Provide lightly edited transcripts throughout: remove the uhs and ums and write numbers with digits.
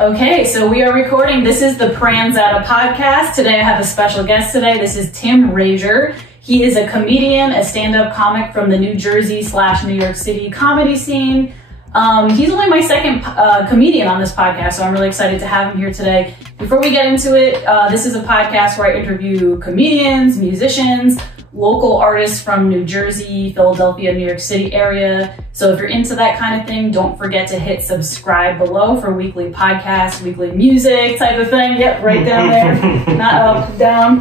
Okay, so we are recording. This is the Pranzata podcast. Today I have a special guest today. This is Tim Rager. He is a comedian, a stand-up comic from the New Jersey / New York City comedy scene. He's only my second comedian on this podcast, so I'm really excited to have him here today. Before we get into it, this is a podcast where I interview comedians, musicians, local artists from New Jersey, Philadelphia, New York City area. So if you're into that kind of thing, don't forget to hit subscribe below for weekly podcasts, weekly music type of thing. Yep, right down there, not up, down.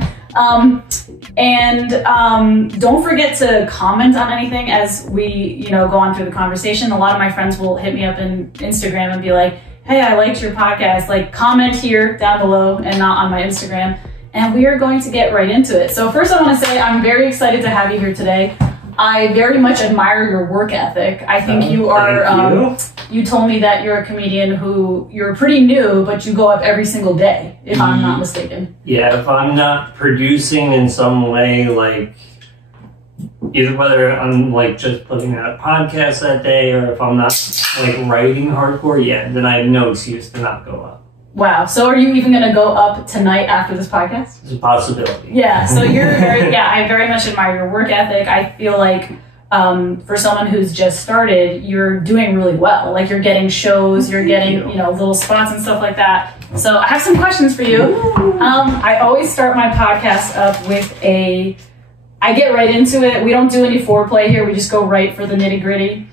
Don't forget to comment on anything as we, go on through the conversation. A lot of my friends will hit me up in Instagram and be like, hey, I liked your podcast. Like, comment here down below and not on my Instagram. And we are going to get right into it. So first I want to say I'm very excited to have you here today. I very much admire your work ethic. I think you are, you told me that you're a comedian who you're pretty new, but you go up every single day, if I'm not mistaken. Yeah, if I'm not producing in some way, like either whether I'm like just putting out a podcast that day or if I'm not like writing hardcore, then I have no excuse to not go up. Wow. So are you even going to go up tonight after this podcast? It's a possibility. Yeah. So you're very, I very much admire your work ethic. I feel like for someone who's just started, you're doing really well. Like you're getting shows, you're getting, little spots and stuff like that. So I have some questions for you. I always start my podcast up with I get right into it. We don't do any foreplay here. We just go right for the nitty gritty.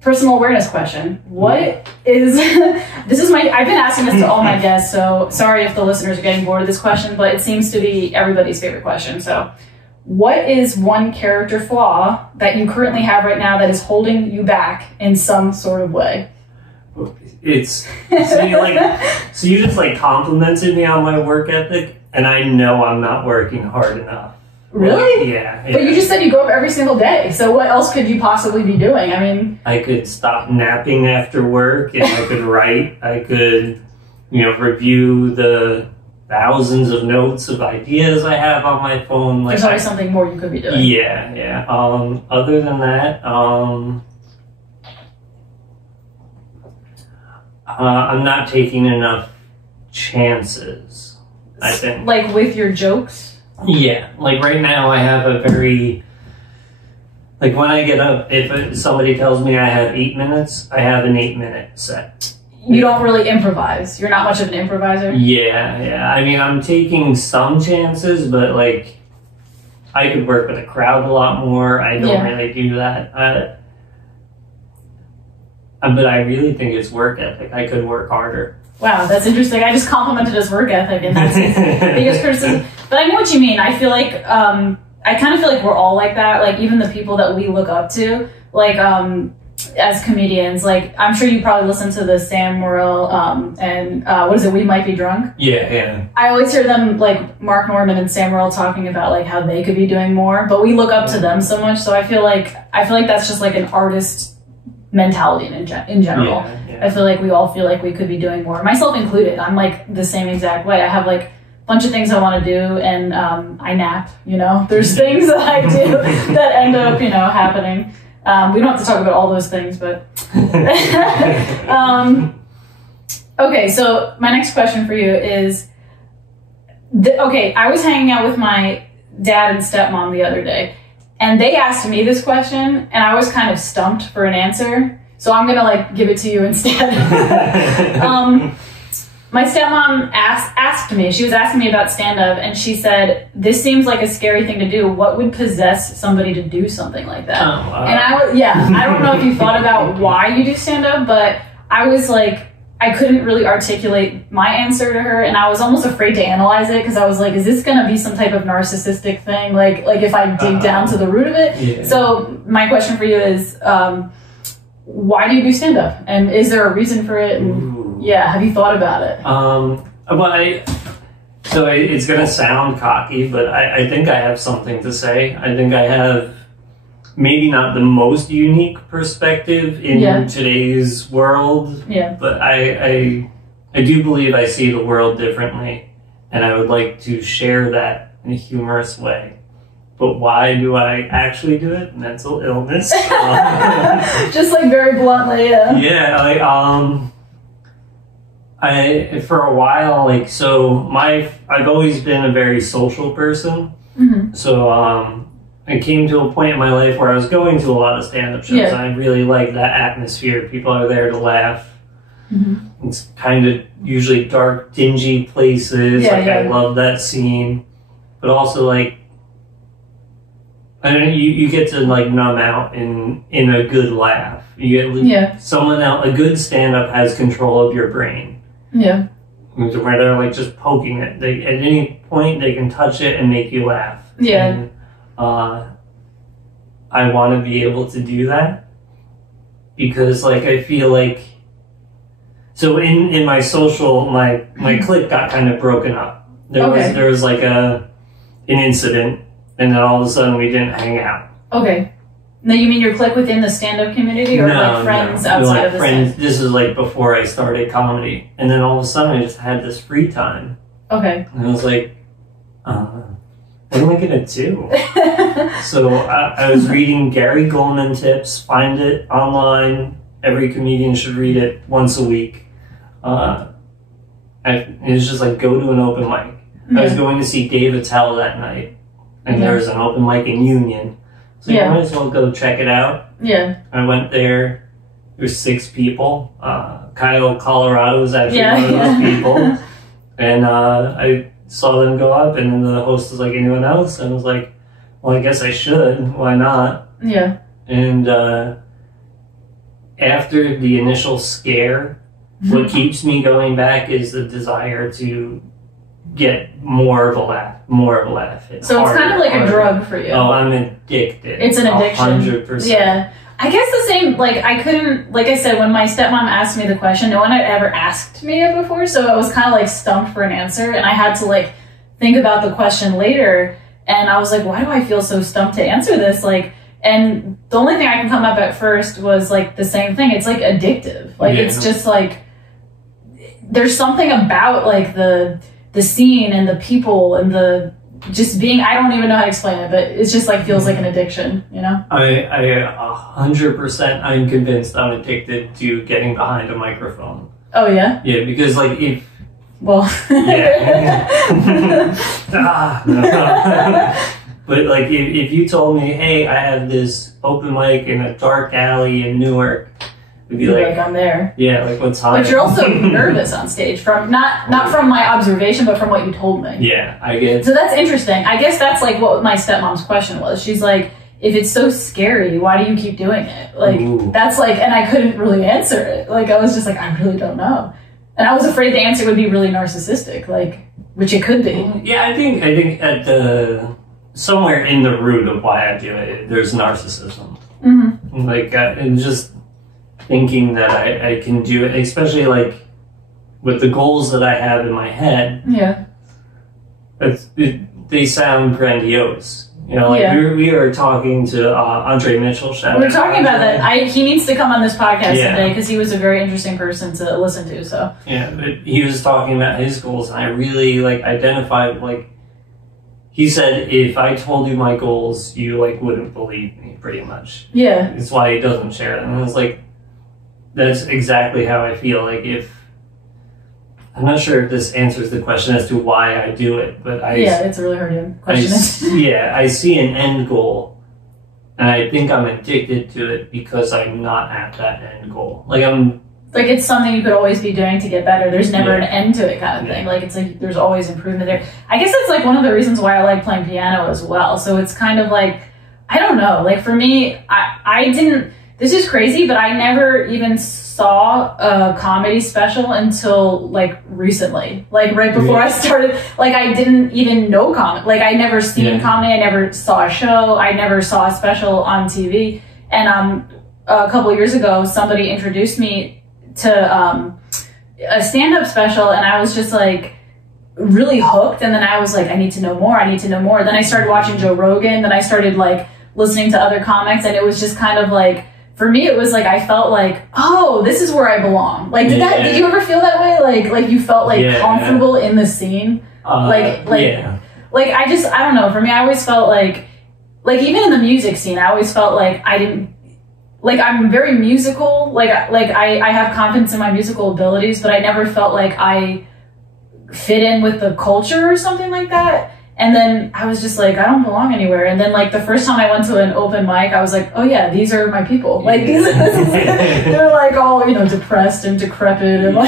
Personal awareness question. What is, I've been asking this to all my guests, so sorry if the listeners are getting bored of this question, but it seems to be everybody's favorite question. So what is one character flaw that you currently have right now that is holding you back in some sort of way? So you just like complimented me on my work ethic, and I know I'm not working hard enough. Really? Yeah. But you just said you go up every single day. So what else could you possibly be doing? I mean, I could stop napping after work, and I could write. I could, review the thousands of notes of ideas I have on my phone. There's always something more you could be doing. Yeah. Other than that, I'm not taking enough chances, I think. Like with your jokes? Yeah, like right now I have a very, like when I get up, if somebody tells me I have 8 minutes, I have an 8-minute set. You don't really improvise? You're not much of an improviser? Yeah. I mean, I'm taking some chances, but like, I could work with a crowd a lot more. I don't really do that. But I really think it's work ethic. I could work harder. Wow, that's interesting. I just complimented his work ethic, and that's his biggest criticism. But I know what you mean. I feel like, I kind of feel like we're all like that. Like, even the people that we look up to, like, as comedians, like, I'm sure you probably listen to the Sam Morril, and what is it, We Might Be Drunk? Yeah. I always hear them, like, Mark Norman and Sam Morril talking about, like, how they could be doing more, but we look up to them so much, so I feel like that's just, like, an artist mentality in general. Yeah. I feel like we all feel like we could be doing more, myself included. I'm like the same exact way. I have like a bunch of things I want to do, and I nap, there's things that I do that end up, happening. We don't have to talk about all those things, but okay, so my next question for you is, I was hanging out with my dad and stepmom the other day, and they asked me this question, and I was kind of stumped for an answer. So I'm going to give it to you instead. My stepmom asked me, she was asking me about stand-up, and she said, this seems like a scary thing to do. What would possess somebody to do something like that? Oh, wow. And I don't know if you thought about why you do stand-up, but I was like, I couldn't really articulate my answer to her, and I was almost afraid to analyze it, because I was like, is this going to be some type of narcissistic thing? Like if I dig down to the root of it? Yeah. So my question for you is, why do you do stand-up? And is there a reason for it? And have you thought about it? So it's going to sound cocky, but I think I have something to say. I think I have maybe not the most unique perspective in today's world, but I do believe I see the world differently, and I would like to share that in a humorous way. But why do I actually do it? Mental illness. Just like very bluntly, Yeah, For a while, like, so I've always been a very social person. So I came to a point in my life where I was going to a lot of stand-up shows, and I really like that atmosphere. People are there to laugh. It's kind of usually dark, dingy places. I love that scene. But also, like, I don't know, you get to, like, numb out in a good laugh. You get someone else, a good stand-up has control of your brain. Where they're, like, just poking it. At any point, they can touch it and make you laugh. And, I want to be able to do that. Because, like, I feel like... So in my social, my clique got kind of broken up. There was like an incident, and then all of a sudden we didn't hang out. Now you mean your clique within the stand-up community, or like friends outside of the stand? This is like before I started comedy, and then all of a sudden I just had this free time. And I was like, what am I gonna do? So I was reading Gary Goldman tips. Find it online. Every comedian should read it once a week. It was just like, go to an open mic. I was going to see Dave Attell that night, and there was an open mic in Union. So you might as well go check it out. I went there. There were 6 people. Kyle, Colorado was actually one of those people. And I saw them go up, and then the host was like, anyone else? And I was like, well, I guess I should. Why not? And after the initial scare, what keeps me going back is the desire to get more of a laugh. So it's kind of like a drug for you. Oh, I'm addicted. It's an addiction. 100%. Yeah. I guess the same, like, I couldn't, like I said, when my stepmom asked me the question, no one had ever asked me it before, so I was kind of, like, stumped for an answer, and I had to, like, think about the question later, and I was like, why do I feel so stumped to answer this? Like, and the only thing I can come up at first was, like, the same thing. It's, like, addictive. Like, it's just, like, there's something about, like, the scene and the people and the just being, I don't even know how to explain it, but it's just, like, feels like an addiction, you know? I 100%, I'm convinced I'm addicted to getting behind a microphone. Oh, yeah? Yeah, because, like, if... Well... But, like, if you told me, hey, I have this open mic in a dark alley in Newark, it'd be like, I'm there. Yeah, like, what's hot? But you're also nervous on stage, from not from my observation, but from what you told me. Yeah, I get. So that's interesting. I guess that's like what my stepmom's question was. She's like, if it's so scary, why do you keep doing it? Like, that's like, and I couldn't really answer it. Like, I was just like, I really don't know. And I was afraid the answer would be really narcissistic, like, which it could be. Yeah, I think at the, somewhere in the root of why I do it, there's narcissism. Like, and just thinking that I can do it, especially, like, with the goals that I have in my head. They sound grandiose. You know, like, we were talking to Andre Mitchell. We're talking about that. He needs to come on this podcast today because he was a very interesting person to listen to. So but he was talking about his goals, and I really, like, identified, like, he said, if I told you my goals, you, like, wouldn't believe me, pretty much. That's why he doesn't share them. And I was like, that's exactly how I feel. Like, I'm not sure if this answers the question as to why I do it, but it's a really hard question. I see an end goal, and I think I'm addicted to it because I'm not at that end goal. Like, it's something you could always be doing to get better. There's never an end to it, kind of thing. Like, it's like there's always improvement there. I guess it's like one of the reasons why I like playing piano as well. So it's kind of like, I don't know. Like, for me, I didn't. This is crazy, but I never even saw a comedy special until, like, recently. Like, right before I started, like, I didn't even know comedy. Like, I never seen comedy. I never saw a show. I never saw a special on TV. And a couple of years ago, somebody introduced me to a stand-up special, and I was just, like, really hooked. And then I was like, I need to know more. Then I started watching Joe Rogan. Then I started, like, listening to other comics, and it was just kind of, like, for me, it was like, I felt like, oh, this is where I belong. Like, did you ever feel that way? Like you felt, like, comfortable in the scene? Like, I don't know. For me, I always felt like even in the music scene, I always felt like I didn't, like I'm very musical. Like I have confidence in my musical abilities, but I never felt like I fit in with the culture or something like that. And then I was just like, I don't belong anywhere. And then like the first time I went to an open mic, I was like, oh yeah, these are my people. Like these, they're like all, you know, depressed and decrepit and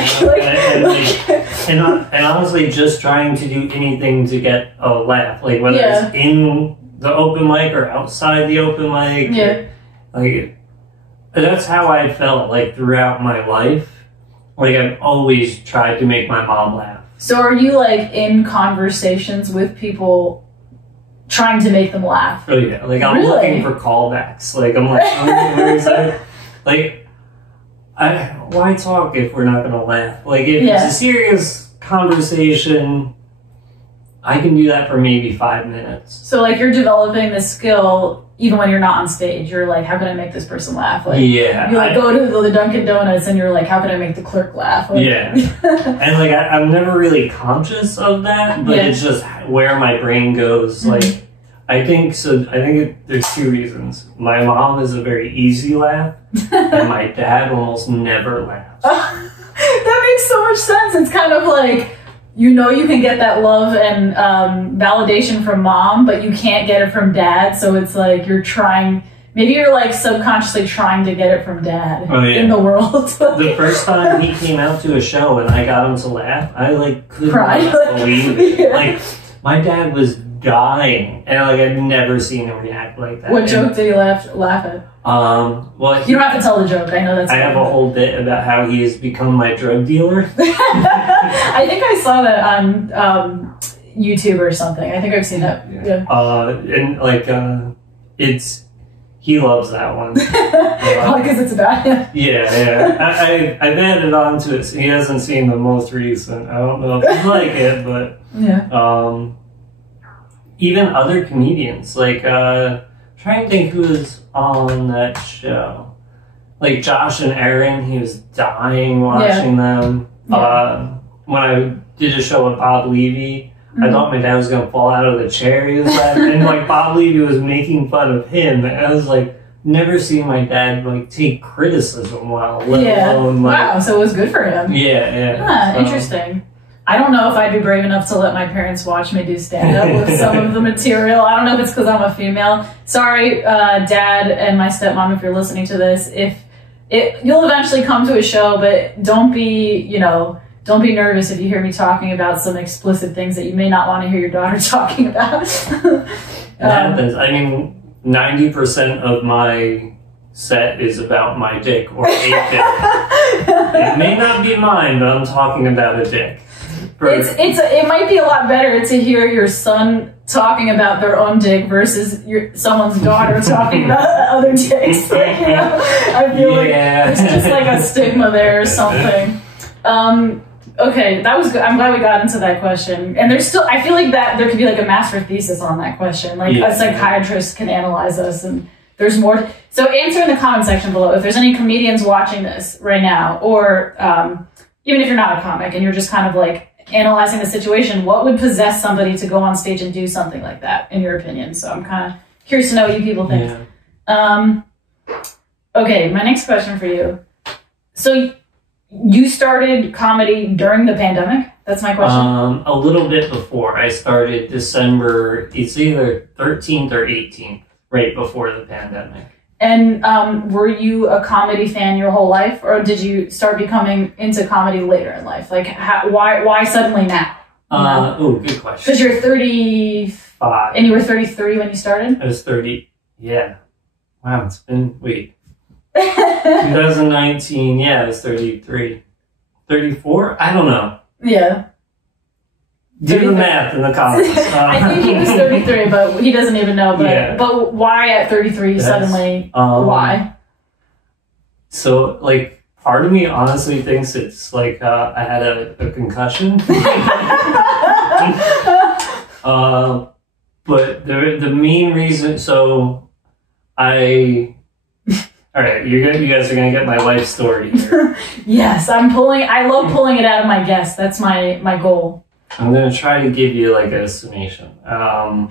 and honestly, just trying to do anything to get a laugh, like whether it's in the open mic or outside the open mic. Yeah. Like that's how I felt like throughout my life. Like I've always tried to make my mom laugh. So are you like in conversations with people trying to make them laugh? Oh yeah, like I'm looking for callbacks. Like I'm excited. Like why talk if we're not gonna laugh? Like if it's a serious conversation, I can do that for maybe 5 minutes. So like you're developing this skill even when you're not on stage. You're like, how can I make this person laugh? Like, you like go to the Dunkin' Donuts and you're like, how can I make the clerk laugh? Like, and like I'm never really conscious of that, but it's just where my brain goes. Like I think there's 2 reasons. My mom is a very easy laugh, and my dad almost never laughs. That makes so much sense. It's kind of like, you know, you can get that love and validation from mom, but you can't get it from dad. So it's like you're trying, maybe you're like subconsciously trying to get it from dad in the world. The first time he came out to a show and I got him to laugh, I like couldn't believe it. Like my dad was dying, and like I'd never seen him react like that. What joke did he laugh at? Well, you don't have to tell the joke. I know that's. I have a whole bit about how he has become my drug dealer. I think I saw that on YouTube or something. I think I've seen that. And like he loves that one. Because it's about him. I've added on to it. So he hasn't seen the most recent. I don't know if he'd like it, but even other comedians, like trying to think who was on that show. Like Josh and Aaron, he was dying watching them. When I did a show with Bob Levy, I thought my dad was gonna fall out of the chair. He was laughing, and like Bob Levy was making fun of him, and I was like, never seen my dad like take criticism well, let alone like. Wow, so it was good for him. Interesting. I don't know if I'd be brave enough to let my parents watch me do stand-up with some of the material. I don't know if it's because I'm a female. Sorry, Dad and my stepmom, if you're listening to this. You'll eventually come to a show, but don't be nervous if you hear me talking about some explicit things that you may not want to hear your daughter talking about. It happens. I mean, 90% of my set is about my dick or a dick. It may not be mine, but I'm talking about a dick. It might be a lot better to hear your son talking about their own dick versus someone's daughter talking about other dicks. Like, you know, I feel like there's just like a stigma there or something. Okay, that was good. I'm glad we got into that question. And there's still, I feel like that there could be like a master thesis on that question. Like a psychiatrist can analyze us, and there's more. So answer in the comment section below if there's any comedians watching this right now, or even if you're not a comic and you're just kind of like analyzing the situation, what would possess somebody to go on stage and do something like that, in your opinion? So I'm kind of curious to know what you people think. Okay, my next question for you. So you started comedy during the pandemic? That's my question. A little bit before. I started December, it's either 13th or 18th, right before the pandemic. And were you a comedy fan your whole life, or did you start becoming into comedy later in life? Like, why suddenly now? Oh, good question. Because you're 35, and you were 33 when you started? I was 30, yeah. Wow, it's been, 2019, I was 33. 34? I don't know. Yeah. Do the math in the comments. I think he was 33, but he doesn't even know. But why at 33 suddenly? Why? So, like, part of me honestly thinks it's like I had a concussion. But the main reason, so all right, you guys are gonna get my life story here. Yes, I love pulling it out of my guests. That's my goal. I'm gonna try to give you like a summation. I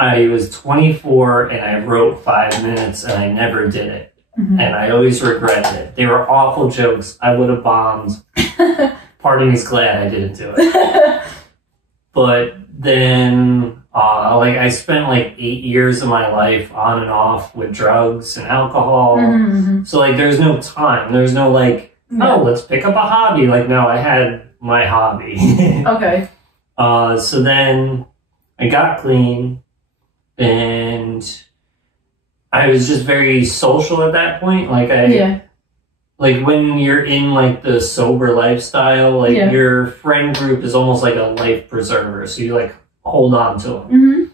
I was 24 and I wrote 5 minutes and I never did it. And I always regretted it. They were awful jokes. I would have bombed. Part of me's glad I didn't do it. But then, like, I spent like 8 years of my life on and off with drugs and alcohol. So, like, there's no time. There's no, like, oh, let's pick up a hobby. Like, no, I had my hobby. Okay. So then I got clean, and I was just very social at that point. Like, like, when you're in, like, the sober lifestyle, like, your friend group is almost like a life preserver. So you, like, hold on to them.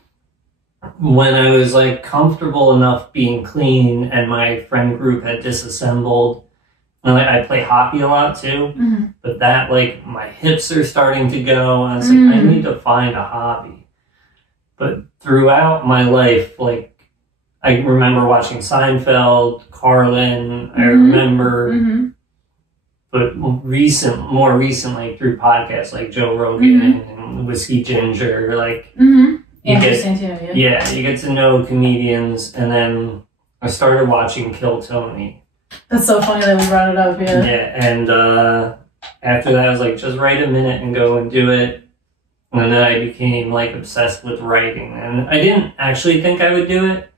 When I was, like, comfortable enough being clean and my friend group had disassembled, and, like, I play hockey a lot, too. But that, like, my hips are starting to go. And I was like, I need to find a hobby. But throughout my life, like, I remember watching Seinfeld, Carlin, I remember, but more recently through podcasts like Joe Rogan and Whiskey Ginger, like, you get to know comedians, and then I started watching Kill Tony. That's so funny that we brought it up, Yeah, and after that I was like, just write a minute and go and do it. And then I became, like, obsessed with writing, and I didn't actually think I would do it.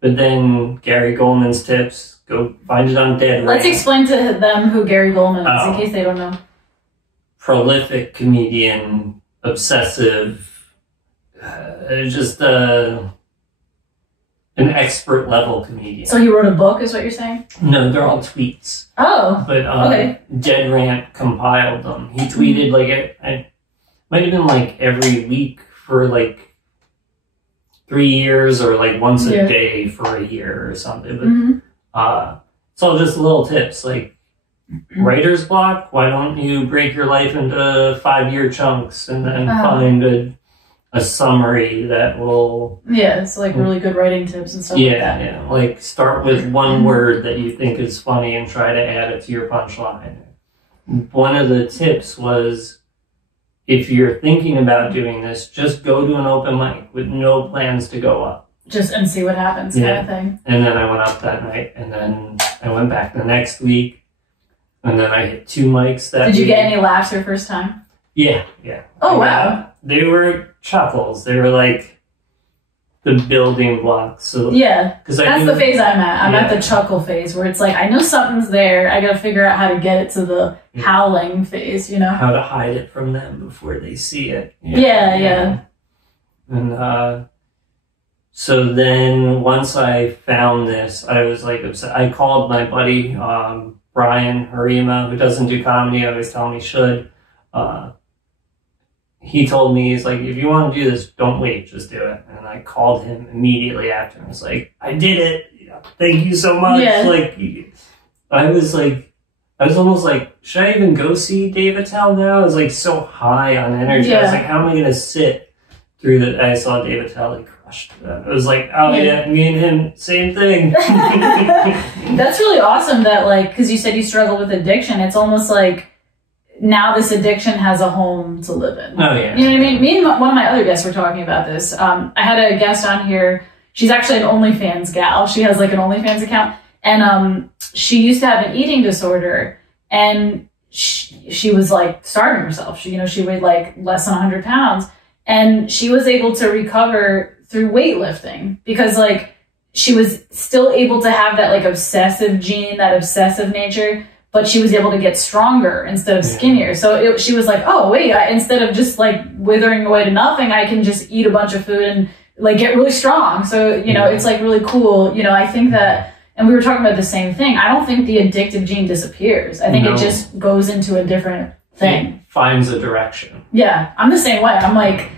But then Gary Goldman's tips, go find it on Dead Rant. Let's explain to them who Gary Goldman is, in case they don't know. Prolific comedian, obsessive, just an expert level comedian. So he wrote a book, is what you're saying? No, they're all tweets. Oh, but Dead Rant compiled them. He tweeted, like, it might have been, like, every week for, like, 3 years, or like once a day for a year or something. But it's all just little tips, like writer's block. Why don't you break your life into 5-year chunks and then find a summary that will... it's like really good writing tips and stuff like that. Yeah, like start with one word that you think is funny and try to add it to your punchline. One of the tips was, if you're thinking about doing this, just go to an open mic with no plans to go up. Just and see what happens, kind of thing. And then I went up that night, and then I went back the next week, and then I hit 2 mics that week. Did you get any laughs your first time? Yeah. Oh, wow. They were chuckles. They were like the building blocks. So that's the phase I'm at. I'm at the chuckle phase, where it's like, I know something's there. I got to figure out how to get it to the howling phase, you know? How to hide it from them before they see it. Yeah. And so then once I found this, I was like upset. I called my buddy, Brian Harima, who doesn't do comedy. I always tell him he should. He told me, he's like, if you want to do this, don't wait, just do it. And I called him immediately after, and I was like, I did it. Thank you so much. Like, I was almost like, should I even go see Dave Attell now? I was like so high on energy. I was like, how am I going to sit through that? I saw Dave Attell, he crushed that. I was like, me and him, same thing. That's really awesome that, like, because you said you struggle with addiction. It's almost like, now this addiction has a home to live in. Oh, yeah. You know what I mean? Me and one of my other guests were talking about this. I had a guest on here. She's actually an OnlyFans gal. She has like an OnlyFans account. And she used to have an eating disorder. And she was like starving herself. She weighed like less than 100 pounds. And she was able to recover through weightlifting, because like she was still able to have that like obsessive gene, that obsessive nature, but she was able to get stronger instead of skinnier. So she was like, oh, wait, instead of just like withering away to nothing, I can just eat a bunch of food and like get really strong. So, it's like really cool. I think that, and we were talking about the same thing. I don't think the addictive gene disappears. I think it just goes into a different thing. It finds a direction. Yeah, I'm the same way. I'm like,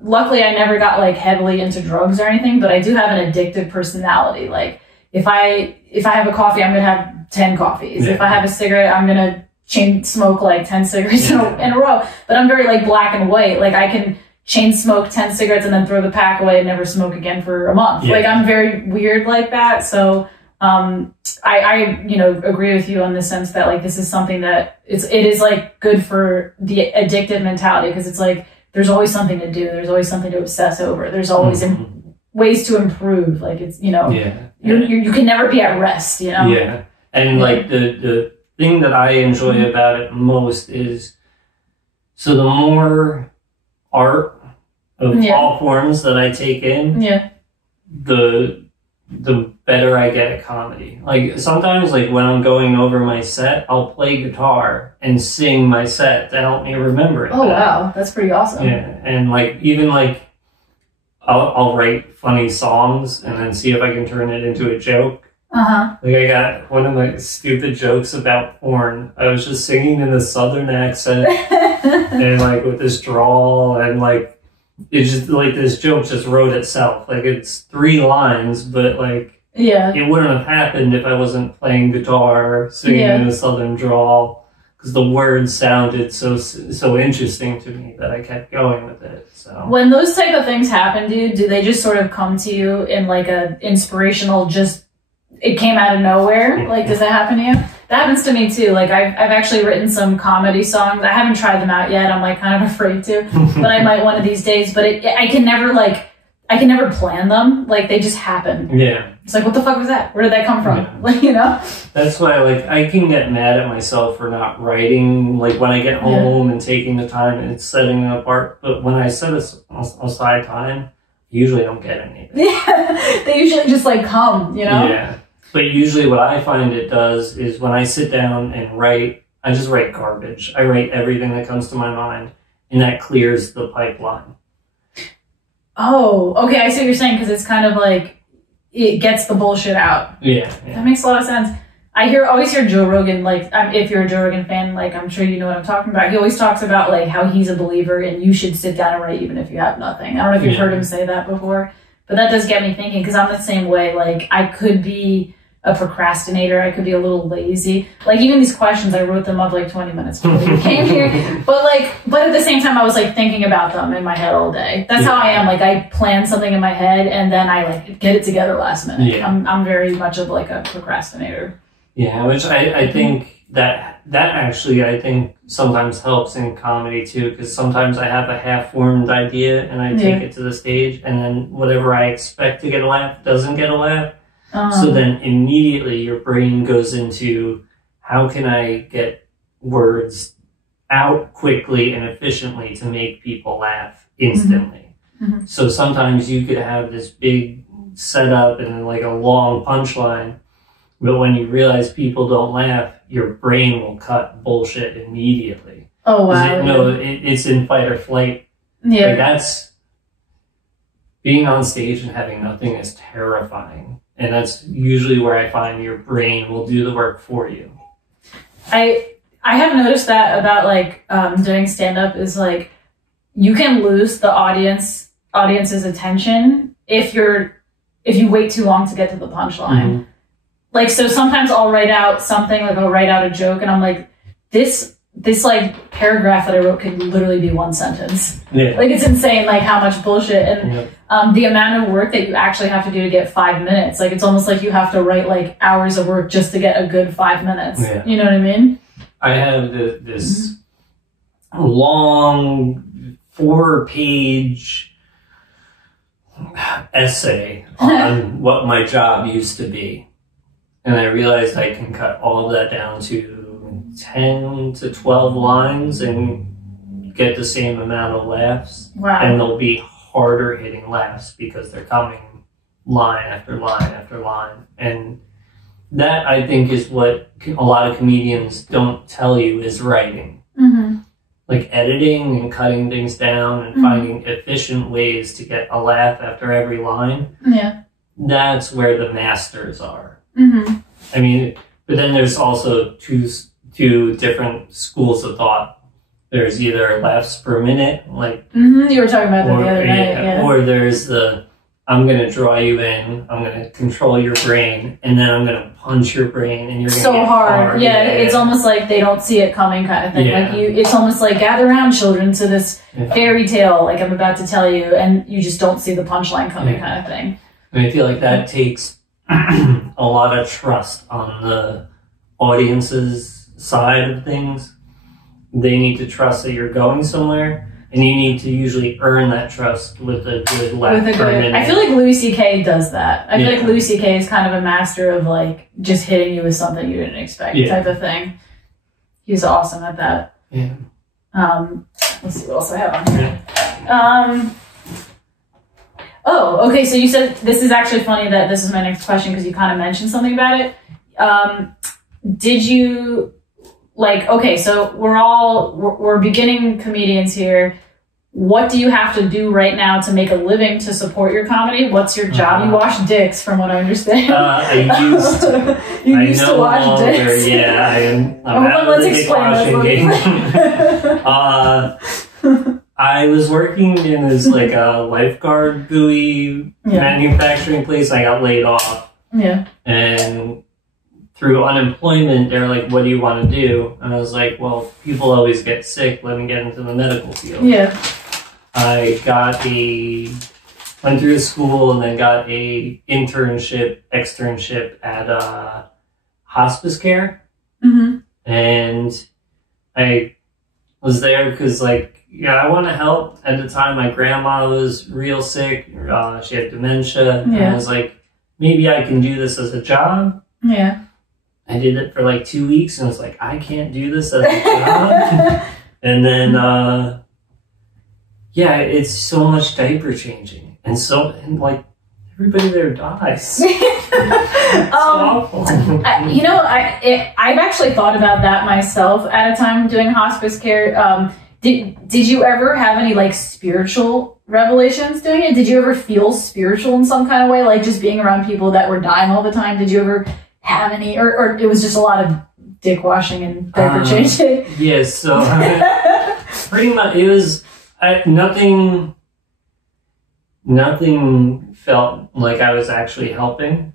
luckily I never got like heavily into drugs or anything, but I do have an addictive personality. Like if I have a coffee, I'm going to have 10 coffees. If I have a cigarette, I'm going to chain smoke like 10 cigarettes in a row. But I'm very like black and white. Like I can chain smoke 10 cigarettes and then throw the pack away and never smoke again for a month. Like I'm very weird like that. So I agree with you on the sense that like this is something that it is like good for the addictive mentality, because it's like there's always something to do. There's always something to obsess over. There's always ways to improve. Like it's, you know, you can never be at rest, you know? Yeah. And like the thing that I enjoy about it most is, so the more art of all forms that I take in, the better I get at comedy. Like sometimes, like when I'm going over my set, I'll play guitar and sing my set to help me remember it. Oh wow, that's pretty awesome. Yeah, and like even like I'll write funny songs and then see if I can turn it into a joke. Like I got one of my stupid jokes about porn. I was just singing in a southern accent and like with this drawl, and like it's just like this joke just wrote itself. Like it's 3 lines, but like it wouldn't have happened if I wasn't playing guitar, singing in a southern drawl, because the words sounded so interesting to me that I kept going with it. So when those type of things happen, dude, do they just sort of come to you in like a inspirational, just it came out of nowhere? Like, does that happen to you? That happens to me too. Like I've actually written some comedy songs. I haven't tried them out yet. I'm like kind of afraid to, but I might one of these days. But I can never plan them. Like they just happen. Yeah. It's like, what the fuck was that? Where did that come from? Yeah. Like, you know? That's why, like, I can get mad at myself for not writing, like, when I get home and taking the time and setting it apart. But when I set aside time, I usually don't get anything. Yeah. They usually just, like, come, you know? Yeah. But usually what I find it does is when I sit down and write, I just write garbage. I write everything that comes to my mind, and that clears the pipeline. Oh, okay. I see what you're saying, because it's kind of like, it gets the bullshit out. Yeah. That makes a lot of sense. I always hear Joe Rogan, like, if you're a Joe Rogan fan, like, I'm sure you know what I'm talking about. He always talks about, like, how he's a believer and you should sit down and write even if you have nothing. I don't know if you've heard him say that before, but that does get me thinking, because I'm the same way. Like, I could be a procrastinator. I could be a little lazy. Like, even these questions, I wrote them up like 20 minutes before you came here. But at the same time, I was like thinking about them in my head all day. That's how I am. Like, I plan something in my head and then I like get it together last minute. Yeah. I'm very much of like a procrastinator. Yeah, which I think that actually I think sometimes helps in comedy too, because sometimes I have a half-formed idea and I take it to the stage, and then whatever I expect to get a laugh doesn't get a laugh. So then immediately your brain goes into, how can I get words out quickly and efficiently to make people laugh instantly? Mm-hmm. So sometimes you could have this big setup and like a long punchline, but when you realize people don't laugh, your brain will cut bullshit immediately. Oh, wow. It's in fight or flight. Yeah. Like that's, being on stage and having nothing is terrifying. And that's usually where I find your brain will do the work for you. I have noticed that about like doing stand-up is like, you can lose the audience's attention if you wait too long to get to the punchline. Mm-hmm. Like, so sometimes I'll write out something, like I'll write out a joke and I'm like, this like paragraph that I wrote could literally be 1 sentence. Yeah. Like, it's insane, like how much bullshit. And the amount of work that you actually have to do to get 5 minutes, like it's almost like you have to write like hours of work just to get a good 5 minutes. Yeah. You know what I mean? I have this long 4-page essay on what my job used to be. And I realized I can cut all of that down to 10 to 12 lines and get the same amount of laughs. Wow. And they'll be harder hitting laughs because they're coming line after line after line. And that, I think, is what a lot of comedians don't tell you is writing. Mm-hmm. Like editing and cutting things down and finding efficient ways to get a laugh after every line. Yeah. That's where the masters are. Mm-hmm. I mean, but then there's also two different schools of thought. There's either laughs per minute, like you were talking about that the other night, or there's the, I'm going to draw you in, I'm going to control your brain, and then I'm going to punch your brain, and you're going to get hard. Yeah, it's almost like they don't see it coming kind of thing. Yeah. Like it's almost like, gather around, children, to this fairy tale, like I'm about to tell you, and you just don't see the punchline coming kind of thing. And I feel like that takes a lot of trust on the audience's side of things. They need to trust that you're going somewhere, And you need to usually earn that trust with a good laugh per minute. I feel like Louis C.K. does that. I feel like Louis C.K. is kind of a master of like just hitting you with something you didn't expect type of thing. He's awesome at that. Yeah. Let's see what else I have on here. Oh, okay. So you said this is actually funny that this is my next question because you kind of mentioned something about it. Did you okay? So we're beginning comedians here. What do you have to do right now to make a living to support your comedy? What's your job? You wash dicks, from what I understand. I used to. You used to wash dicks. Yeah, I am. Let's explain this. I was working in this like a lifeguard buoy manufacturing place. I got laid off. Yeah. And through unemployment, they're like, "What do you want to do?" And I was like, "Well, people always get sick. Let me get into the medical field." Yeah. I went through school and then got a externship at hospice care. Mm-hmm. And I was there because I want to help. At the time, my grandma was real sick. She had dementia. And I was like, maybe I can do this as a job. Yeah. I did it for like 2 weeks and I was like, I can't do this as a job. And then, it's so much diaper changing. And everybody there dies. It's awful. I've actually thought about that myself at a time doing hospice care. Did you ever have any like spiritual revelations doing it? Did you ever feel spiritual in some kind of way, like just being around people that were dying all the time? Did you ever have any, or it was just a lot of dick washing and diaper changing? Yes, so pretty much it was nothing felt like I was actually helping.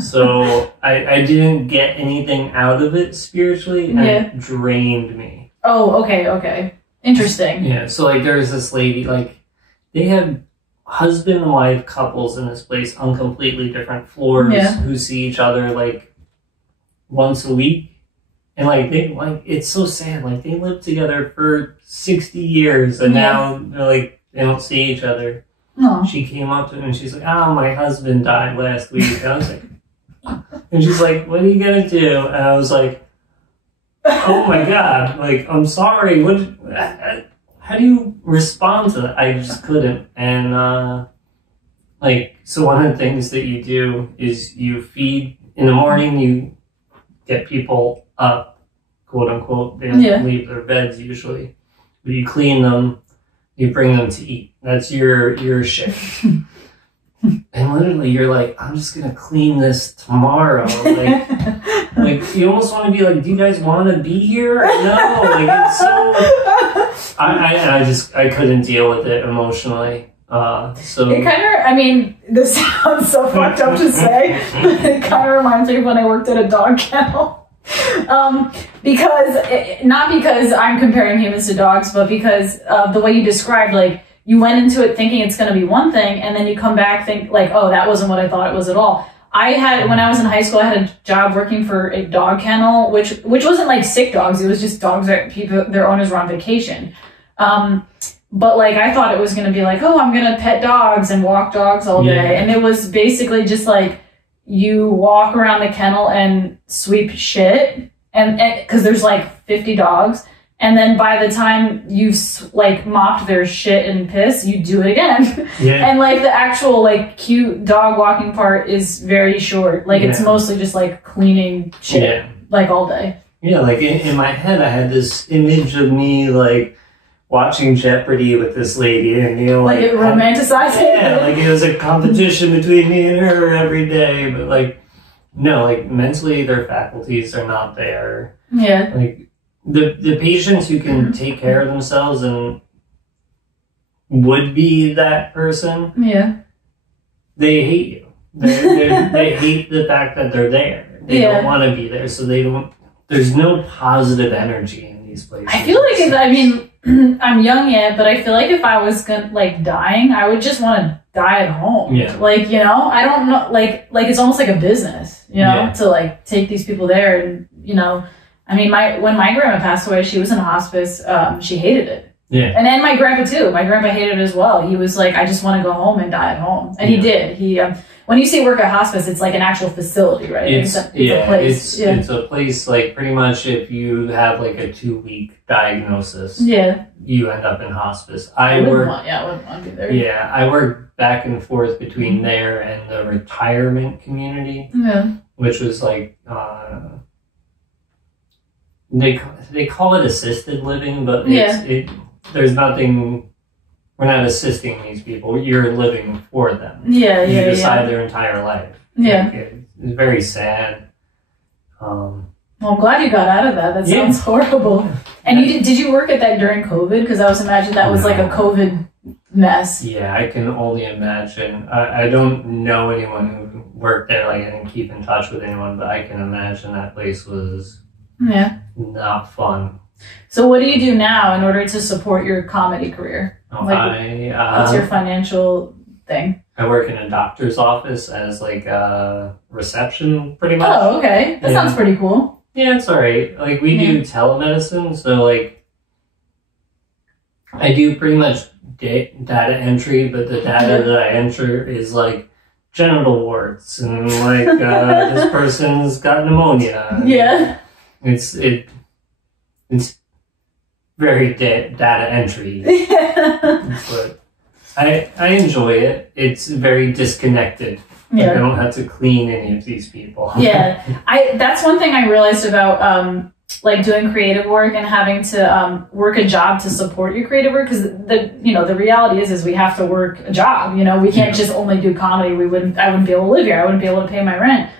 So I didn't get anything out of it spiritually, and it drained me. Oh, okay. Interesting. Yeah, so there's this lady, they have husband and wife couples in this place on completely different floors who see each other once a week. And it's so sad. They lived together for 60 years and now they're they don't see each other. Aww. She came up to me and she's like, "Oh, my husband died last week." And I was like, and she's like, "What are you gonna do?" And I was like, "Oh my God, I'm sorry. How do you respond to that?" I just couldn't. And so one of the things that you do is you feed in the morning. You get people up, quote unquote. They don't leave their beds usually, but you clean them. You bring them to eat. That's your shift. And literally, you're like, "I'm just gonna clean this tomorrow." You almost want to be like, "Do you guys want to be here?" No, it's so. I couldn't deal with it emotionally. So it kind of. This sounds so fucked up to say. It kind of reminds me of when I worked at a dog kennel. Not because I'm comparing humans to dogs, but because of the way you described, you went into it thinking it's going to be one thing, and then you come back oh, that wasn't what I thought it was at all. When I was in high school, I had a job working for a dog kennel, which wasn't sick dogs. It was just dogs that their owners were on vacation. But I thought it was going to be oh, I'm going to pet dogs and walk dogs all day. And it was basically just you walk around the kennel and sweep shit, and because there's 50 dogs, and then by the time you've mopped their shit and piss, you do it again. Yeah. And the actual cute dog walking part is very short. It's mostly just cleaning shit all day. Yeah, in my head I had this image of me watching Jeopardy with this lady, and it romanticized it. Yeah, it was a competition between me and her every day, but no, mentally their faculties are not there. Yeah. The patients who can take care of themselves and would be that person. Yeah. They hate you. They hate the fact that they're there. They don't want to be there, so they don't. There's no positive energy in these places. I feel I'm young yet, but I feel if I was dying, I would just want to die at home. Yeah. I don't know, it's almost like a business, to take these people there and, when my grandma passed away, she was in a hospice. She hated it. Yeah. And then my grandpa too. My grandpa hated it as well. He was like, I just want to go home and die at home. And he did. He, when you say work at hospice, it's like an actual facility, right? It's a place. It's a place, like, pretty much if you have like a 2-week diagnosis, you end up in hospice. I wouldn't want to be there. Yeah, I worked back and forth between there and the retirement community, which was like, they call it assisted living, but there's nothing. We're not assisting these people. You're living for them. You decide their entire life. Like, it's very sad. Well, I'm glad you got out of that. That sounds horrible. And did you work at that during COVID? Because I was imagining that was like a COVID mess. Yeah, I can only imagine. I don't know anyone who worked there. Like, I didn't keep in touch with anyone, but I can imagine that place was not fun. So what do you do now in order to support your comedy career? What's your financial thing? I work in a doctor's office as like a reception, pretty much. Oh, okay. That sounds pretty cool. Yeah, it's alright. Like, we do telemedicine, so like, I do pretty much data entry, but the data that I enter is like genital warts and like this person's got pneumonia. Yeah. It's very data entry. But I enjoy it. It's very disconnected. Like, I don't have to clean any of these people. That's one thing I realized about like doing creative work and having to work a job to support your creative work, because the reality is we have to work a job. We can't just only do comedy. I wouldn't be able to live here. I wouldn't be able to pay my rent.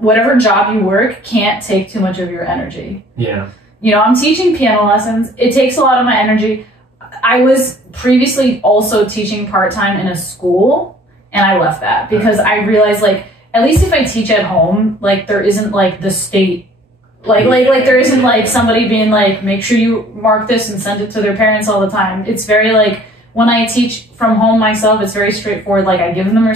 Whatever job you work can't take too much of your energy. I'm teaching piano lessons. It takes a lot of my energy. I was previously also teaching part-time in a school, and I left that because I realized, like, at least if I teach at home, like, there isn't like the state, like there isn't like somebody being like, make sure you mark this and send it to their parents all the time. It's very like, when I teach from home myself, it's very straightforward. Like, I give them their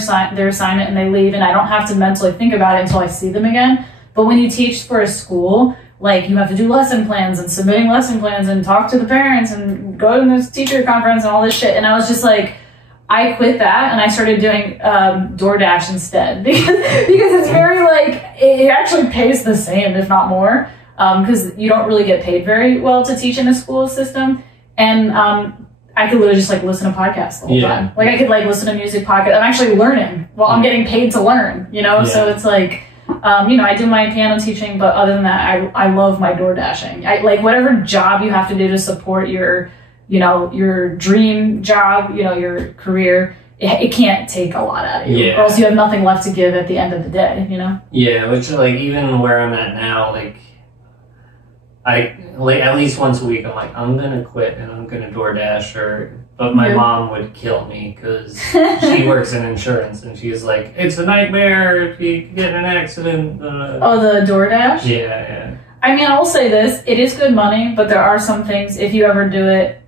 assignment and they leave, and I don't have to mentally think about it until I see them again. But when you teach for a school, like, you have to do lesson plans and submitting lesson plans and talk to the parents and go to this teacher conference and all this shit. And I was just like, I quit that and I started doing DoorDash instead because it's very like, it actually pays the same, if not more, because you don't really get paid very well to teach in a school system. And I could literally just like listen to podcasts the whole time. Like, I could like listen to music podcasts. I'm actually learning while I'm getting paid to learn, So it's like, I do my piano teaching, but other than that, I love my door dashing. I like whatever job you have to do to support your dream job, your career. It can't take a lot out of you, or else you have nothing left to give at the end of the day. Yeah, which like even where I'm at now, like I like at least once a week, I'm like, I'm gonna quit and I'm gonna DoorDash but my mom would kill me because she works in insurance and she's like, it's a nightmare if you get in an accident. Oh, the DoorDash? Yeah. I mean, I will say this, it is good money, but there are some things, if you ever do it,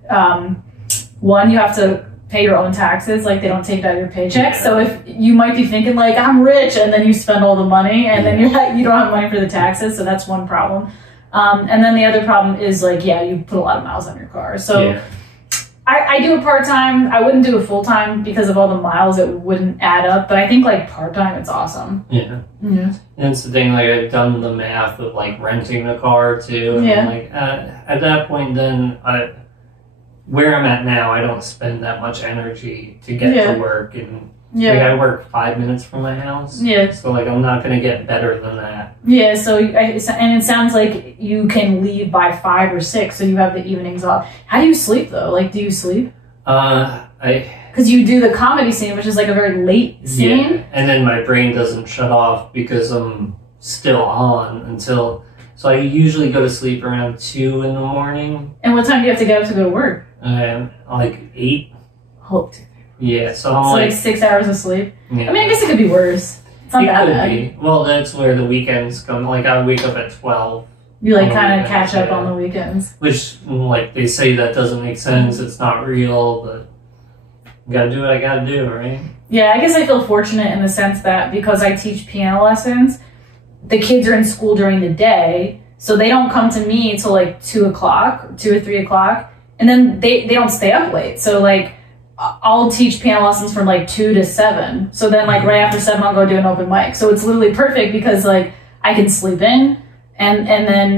one, you have to pay your own taxes, like they don't take that out of your paycheck. So if you might be thinking like, I'm rich, and then you spend all the money and then you don't have money for the taxes, so that's one problem. And then the other problem is like, you put a lot of miles on your car. So I do it part-time. I wouldn't do it full-time because of all the miles. It wouldn't add up. But I think like part-time, it's awesome. Yeah. And it's the thing, like I've done the math of like renting a car too. And like at that point then, where I'm at now, I don't spend that much energy to get to work. And like I work 5 minutes from my house. So like I'm not going to get better than that. So and it sounds like you can leave by 5 or 6, so you have the evenings off. How do you sleep though? Like, do you sleep? Because you do the comedy scene, which is like a very late scene. And then my brain doesn't shut off because I'm still on until. So I usually go to sleep around 2 in the morning. And what time do you have to get up to go to work? Like 8. Oh. Yeah, so I'm like 6 hours of sleep. I mean, I guess it could be worse. It's not that bad. Well, that's where the weekends come. Like, I wake up at 12. You like kind of catch up on the weekends. Which, like, they say that doesn't make sense. It's not real, but you gotta do what I gotta do, right? Yeah, I guess I feel fortunate in the sense that because I teach piano lessons, the kids are in school during the day, so they don't come to me till like 2 or 3 o'clock. and then they don't stay up late. So like, I'll teach piano lessons from like 2 to 7. So then like right after 7, I'll go do an open mic. So it's literally perfect because like I can sleep in and then,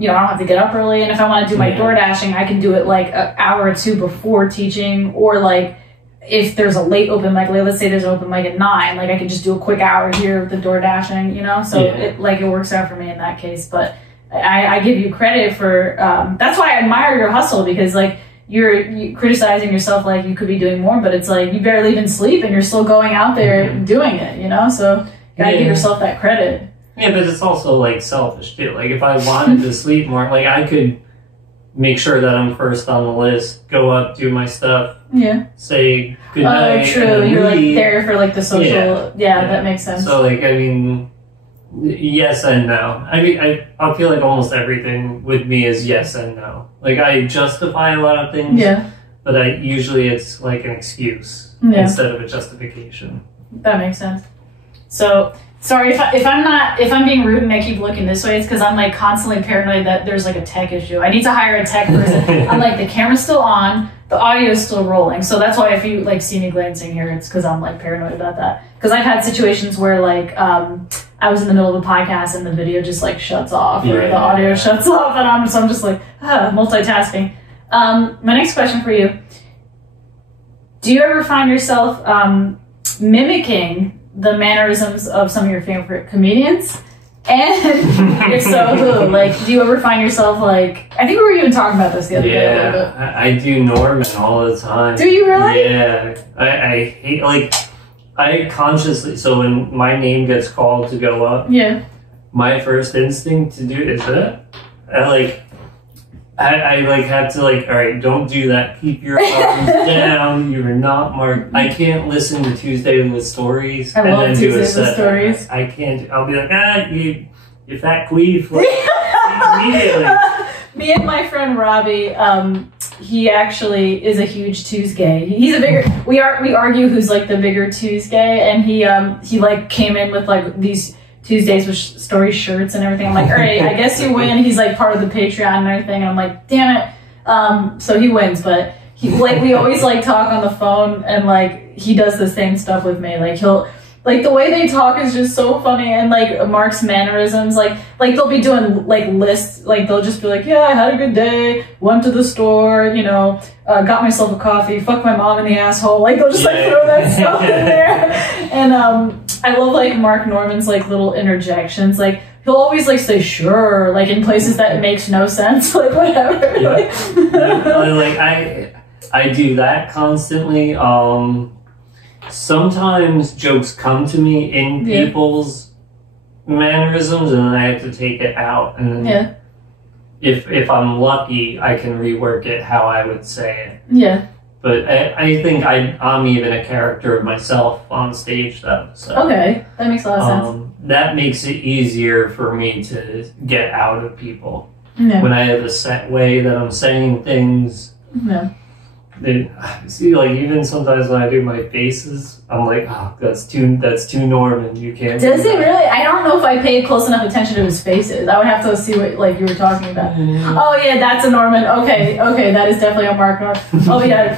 you know, I don't have to get up early. And if I want to do my door dashing, I can do it like an hour or 2 before teaching, or like if there's a late open mic, like let's say there's an open mic at 9, like I can just do a quick hour here with the door dashing, you know? So it works out for me in that case. But I give you credit for, that's why I admire your hustle, because like, you're criticizing yourself like you could be doing more, but it's like you barely even sleep and you're still going out there and doing it, you know? So you gotta give yourself that credit. Yeah, but it's also like selfish too. Like if I wanted to sleep more, like I could make sure that I'm first on the list, go up, do my stuff, say good night. Oh, true. You're like there for like the social. Yeah, that makes sense. So like, I mean, yes and no. I mean, I feel like almost everything with me is yes and no. Like I justify a lot of things, but usually it's like an excuse instead of a justification. That makes sense. So sorry if I'm being rude and I keep looking this way, it's because I'm like constantly paranoid that there's like a tech issue. I need to hire a tech person. I'm like, the camera's still on, the audio is still rolling. So that's why if you like see me glancing here, it's because I'm like paranoid about that. Because I've had situations where like I was in the middle of a podcast and the video just like shuts off or the audio shuts off, and I'm just like multitasking. My next question for you: do you ever find yourself mimicking the mannerisms of some of your favorite comedians? And if so, who? Like, do you ever find yourself like, I think we were even talking about this the other day a little bit. I do Norman all the time. Do you really? Yeah. I hate, like, I consciously, so when my name gets called to go up, my first instinct to do is that. I have to like, all right, don't do that. Keep your arms down. You are not marked. I can't listen to Tuesday with Stories and then do a set. Stories. I can't. I'll be like, you fat queef. Like, immediately. Me and my friend Robbie, he actually is a huge Tuesday. He's a bigger. We argue who's like the bigger Tuesday, and he like came in with like these Tuesdays with Story shirts and everything. I'm like, all right, I guess you win. He's like part of the Patreon and everything. And I'm like, damn it. So he wins, but he like, we always like talk on the phone, and like he does the same stuff with me. Like he'll, like the way they talk is just so funny, and like Mark's mannerisms, like they'll be doing like lists, like they'll just be like, yeah, I had a good day, went to the store, you know, got myself a coffee, fucked my mom in the asshole. Like they'll just like throw that stuff in there. And I love like Mark Norman's like little interjections. Like he'll always like say sure, like in places that makes no sense, like whatever. Like I do that constantly. Sometimes jokes come to me in people's mannerisms, and then I have to take it out. And then if I'm lucky, I can rework it how I would say it. Yeah. But I think I'm even a character of myself on stage, though. So, okay, that makes a lot of sense. That makes it easier for me to get out of people. When I have a set way that I'm saying things. See, like even sometimes when I do my faces, I'm like, oh, that's too Norman. You can't. Does it really? I don't know if I paid close enough attention to his faces. I would have to see what like you were talking about. Oh yeah, that's a Norman. Okay, that is definitely a Mark Norman. Oh yeah.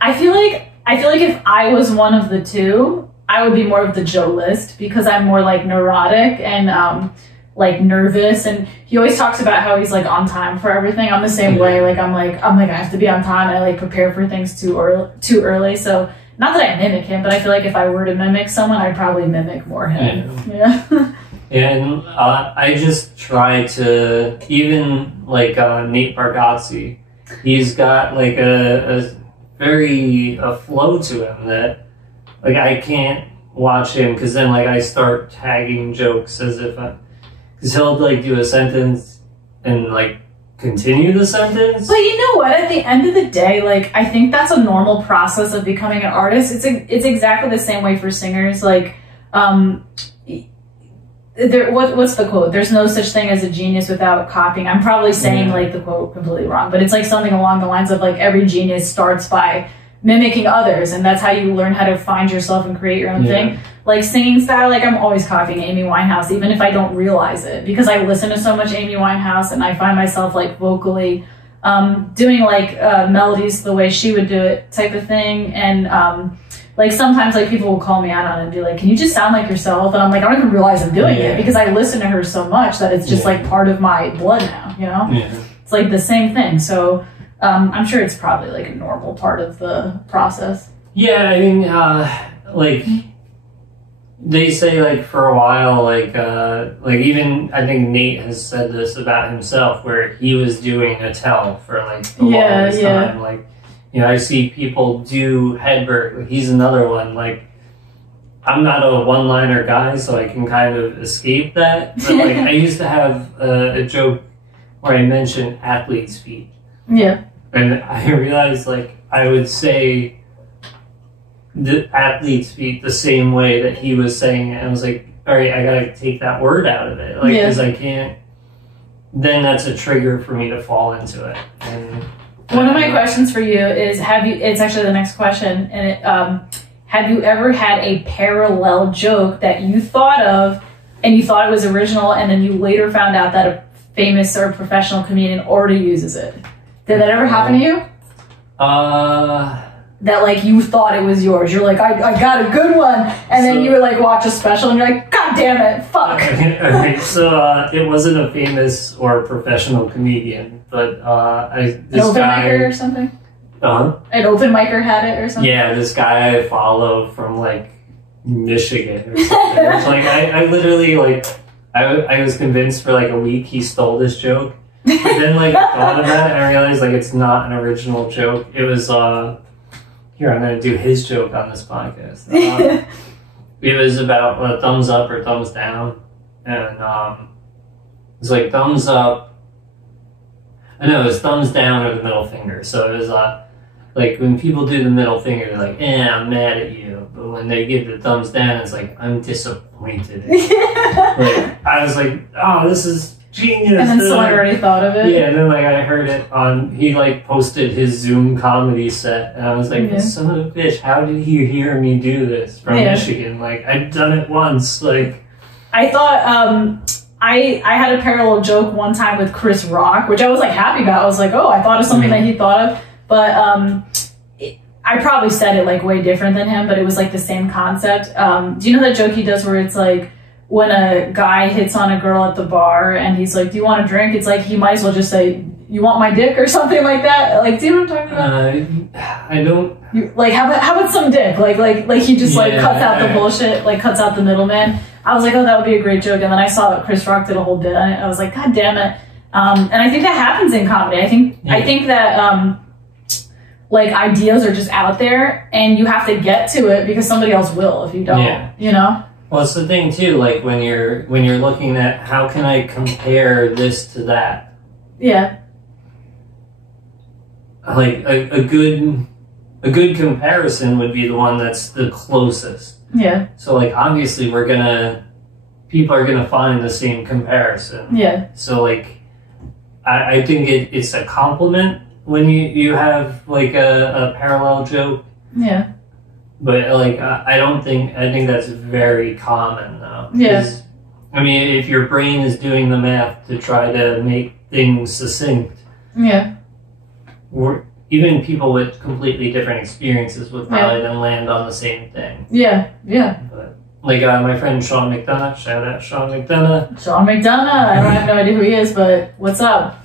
I feel like if I was one of the two, I would be more of the Joe List, because I'm more like neurotic and like nervous, and he always talks about how he's like on time for everything. I'm the same way. Like I'm like I have to be on time. I like prepare for things too early. So not that I mimic him, but I feel like if I were to mimic someone, I'd probably mimic more him. Yeah. And I just try to, even like Nate Bargatze, he's got like a very flow to him that like I can't watch him, because then like I start tagging jokes as if because he'll like do a sentence and like continue the sentence. But you know what? At the end of the day, like I think that's a normal process of becoming an artist. It's exactly the same way for singers. Like, what's the quote? There's no such thing as a genius without copying. I'm probably saying like the quote completely wrong, but it's like something along the lines of like every genius starts by mimicking others, and that's how you learn how to find yourself and create your own thing. Like singing style, like I'm always copying Amy Winehouse, even if I don't realize it, because I listen to so much Amy Winehouse, and I find myself like vocally doing like melodies the way she would do it type of thing. And like sometimes like people will call me out on it and be like, can you just sound like yourself? And I'm like, I don't even realize I'm doing it because I listen to her so much that it's just like part of my blood now, you know? It's like the same thing. So I'm sure it's probably like a normal part of the process. Yeah, I mean, like they say like for a while, like even I think Nate has said this about himself, where he was doing a tell for like the longest time. Like, you know, I see people do Hedberg. He's another one. Like, I'm not a one-liner guy, so I can kind of escape that. But like, I used to have a joke where I mentioned athlete's feet. Yeah. And I realized, like, I would say the athlete's feet the same way that he was saying it. And I was like, all right, I gotta take that word out of it. Like, because I can't, then that's a trigger for me to fall into it. And one of my questions for you is, it's actually the next question, and have you ever had a parallel joke that you thought of and you thought it was original, and then you later found out that a famous or professional comedian already uses it? Did that ever happen to you? That like you thought it was yours. You're like, I got a good one, and then you would like watch a special and you're like, God damn it, fuck. Okay, so it wasn't a famous or professional comedian, but an open micer or something? An open micer had it or something? Yeah, this guy I follow from like Michigan or something. It's like I literally like I was convinced for like a week he stole this joke. But then like I thought about it and I realized like it's not an original joke. It was here, I'm gonna do his joke on this podcast. It was about thumbs up or thumbs down, and it's like thumbs up. I know it was thumbs down or the middle finger. So it was like when people do the middle finger, they're like, I'm mad at you. But when they give the thumbs down, it's like, I'm disappointed in you. Like, I was like, oh, this is genius. And then someone already thought of it? Yeah, and then like I heard it on, he like posted his Zoom comedy set, and I was like, son of a bitch, how did he hear me do this from Michigan? Like, I'd done it once, like. I thought, I had a parallel joke one time with Chris Rock, which I was like happy about. I was like, oh, I thought of something that he thought of, but I probably said it like way different than him, but it was like the same concept. Do you know that joke he does where it's like, when a guy hits on a girl at the bar and he's like, do you want a drink? It's like, he might as well just say, you want my dick or something like that. Like, do you know what I'm talking about? I don't. Like, how about some dick? Like he just like cuts out the bullshit, like cuts out the middleman. I was like, oh, that would be a great joke. And then I saw Chris Rock did a whole bit on it. I was like, God damn it. And I think that happens in comedy. I think that, like, ideas are just out there and you have to get to it because somebody else will if you don't, you know? Well, it's the thing too, like when you're looking at how can I compare this to that? Yeah. Like a good comparison would be the one that's the closest. Yeah. So like obviously people are gonna find the same comparison. Yeah. So like I think it's a compliment when you have like a parallel joke. Yeah. But like I think that's very common though. Yeah. I mean, if your brain is doing the math to try to make things succinct. Yeah. Even people with completely different experiences would probably then land on the same thing. Yeah. Yeah. But like my friend Sean McDonough, shout out Sean McDonough. Sean McDonough. I don't have no idea who he is, but what's up?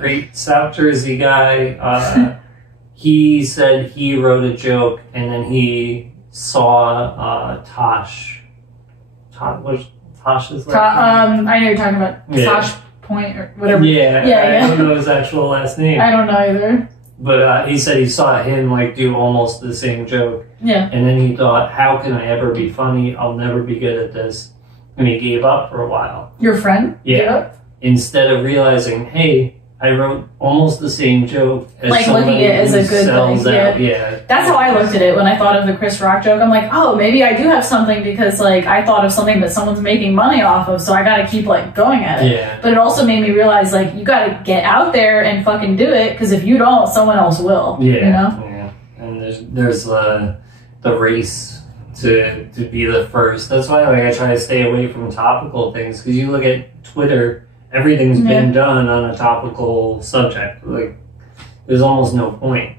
Great South Jersey guy. He said he wrote a joke and then he saw Tosh. What's Tosh's last name? I know you're talking about Tosh Point or whatever. Yeah. I don't know his actual last name. I don't know either. But he said he saw him like do almost the same joke. Yeah. And then he thought, how can I ever be funny? I'll never be good at this. And he gave up for a while. Your friend? Yeah. Gave up? Instead of realizing, hey, I wrote almost the same joke as like looking at it as a good thing. Yeah. That's how I looked at it when I thought of the Chris Rock joke. I'm like, oh, maybe I do have something because like I thought of something that someone's making money off of, so I gotta keep like going at it. Yeah. But it also made me realize like you gotta get out there and fucking do it, because if you don't, someone else will. Yeah. You know? Yeah. And there's the race to be the first. That's why like I try to stay away from topical things, because you look at Twitter. Everything's been done on a topical subject. Like there's almost no point.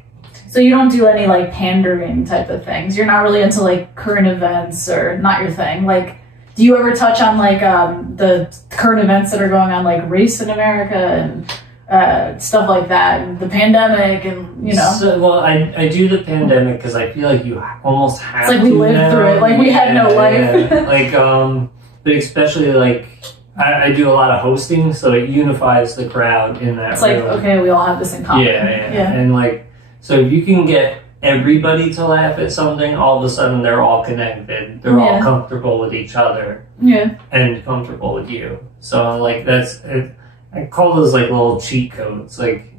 So you don't do any like pandering type of things. You're not really into like current events, or not your thing. Like, do you ever touch on like the current events that are going on, like race in America and stuff like that, and the pandemic, and So, well, I do the pandemic because I feel like you almost have. It's like we lived through it. Like we had no life. Like but especially like I do a lot of hosting, so it unifies the crowd in that. It's like okay, we all have this in common. Yeah. And like. So if you can get everybody to laugh at something, all of a sudden they're all connected. They're all comfortable with each other. Yeah. And comfortable with you. So like that's it. I call those like little cheat codes. Like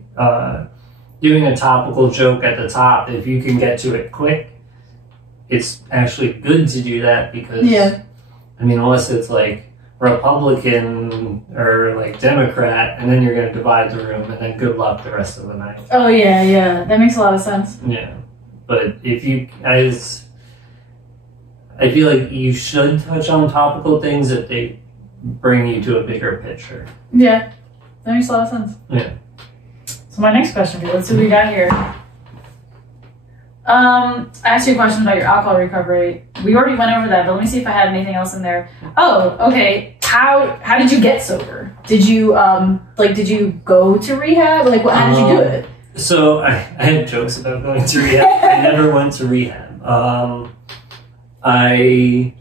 doing a topical joke at the top. If you can get to it quick, it's actually good to do that because I mean, unless it's like Republican or like Democrat, and then you're going to divide the room, and then good luck the rest of the night. Oh yeah, that makes a lot of sense. Yeah, but if you guys, I feel like you should touch on topical things if they bring you to a bigger picture. Yeah, that makes a lot of sense. Yeah. So my next question for you, let's see what we got here. I asked you a question about your alcohol recovery. We already went over that, but let me see if I had anything else in there. Oh, okay. How did you get sober? Did you did you go to rehab? Like, how did you do it? So I had jokes about going to rehab. I never went to rehab. I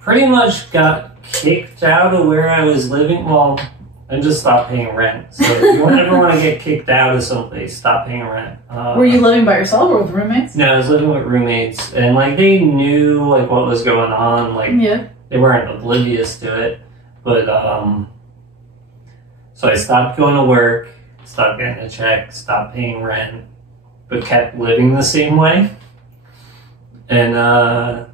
pretty much got kicked out of where I was living. Well, I just stopped paying rent. So if you ever want to get kicked out of someplace, stop paying rent. Were you living by yourself or with roommates? No, I was living with roommates, and like they knew like what was going on. Like they weren't oblivious to it, but so I stopped going to work, stopped getting a check, stopped paying rent, but kept living the same way. And I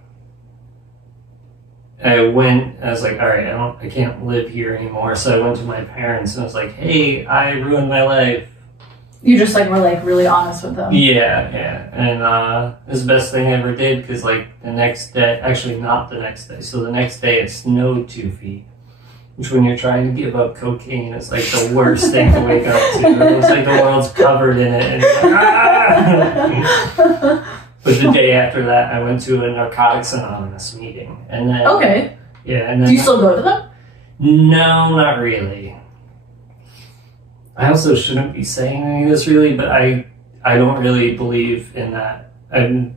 was like, all right, I can't live here anymore. So I went to my parents and I was like, hey, I ruined my life. You just like were like really honest with them. Yeah. And it was the best thing I ever did because like the next day, actually not the next day. So the next day it snowed 2 feet, which when you're trying to give up cocaine, it's like the worst thing to wake up to. It looks like the world's covered in it. And it's like, ah! But the day after that, I went to a Narcotics Anonymous meeting, and then and then do you still go to them? No, not really. I also shouldn't be saying any of this really, but I don't really believe in that. And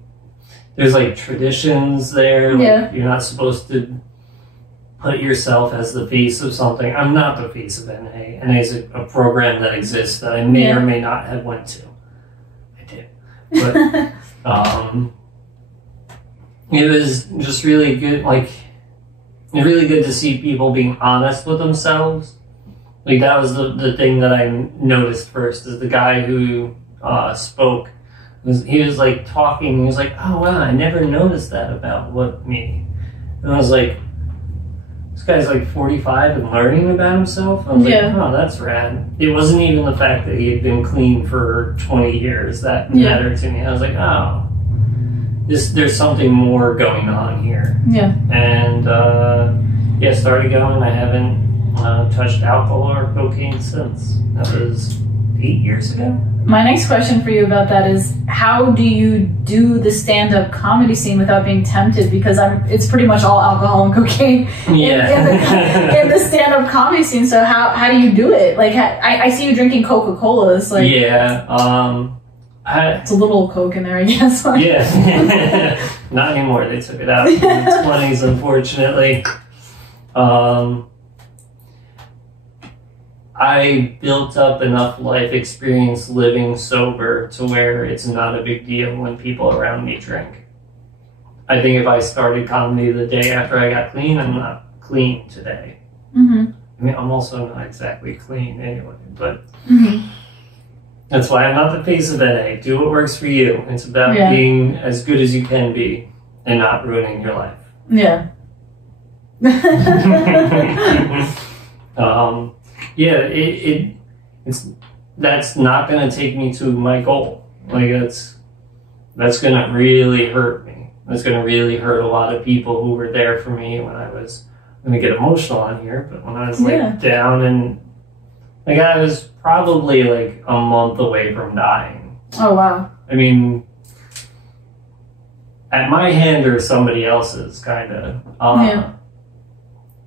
there's like traditions there. Like you're not supposed to put yourself as the face of something. I'm not the face of NA. NA is a program that exists that I may or may not have went to. I did, but. It was just really good, like, really good to see people being honest with themselves. Like, that was the thing that I noticed first, is the guy who spoke, he was, like, talking, he was like, oh, wow, I never noticed that about me. And I was like, this guy's, like, 45 and learning about himself? I was like, oh, that's rad. It wasn't even the fact that he had been clean for 20 years that mattered to me. I was like, oh, there's something more going on here. Yeah. And, started going. I haven't touched alcohol or cocaine since. That was 8 years ago. My next question for you about that is, how do you do the stand-up comedy scene without being tempted? Because it's pretty much all alcohol and cocaine in the stand-up comedy scene. So how do you do it? Like, I see you drinking Coca-Colas. Like, it's a little Coke in there, I guess. Yeah. Not anymore. They took it out in the 20s, unfortunately. I built up enough life experience living sober to where it's not a big deal when people around me drink. I think if I started comedy the day after I got clean, I'm not clean today. Mm-hmm. I mean, I'm also not exactly clean anyway, but that's why I'm not the face of NA. Do what works for you. It's about being as good as you can be and not ruining your life. Yeah. That's not going to take me to my goal. Like that's going to really hurt me. That's going to really hurt a lot of people who were there for me when I was, I'm going to get emotional on here, but when I was like down and Like, I was probably like a month away from dying. Oh, wow. I mean, at my hand or somebody else's, kind of. Yeah.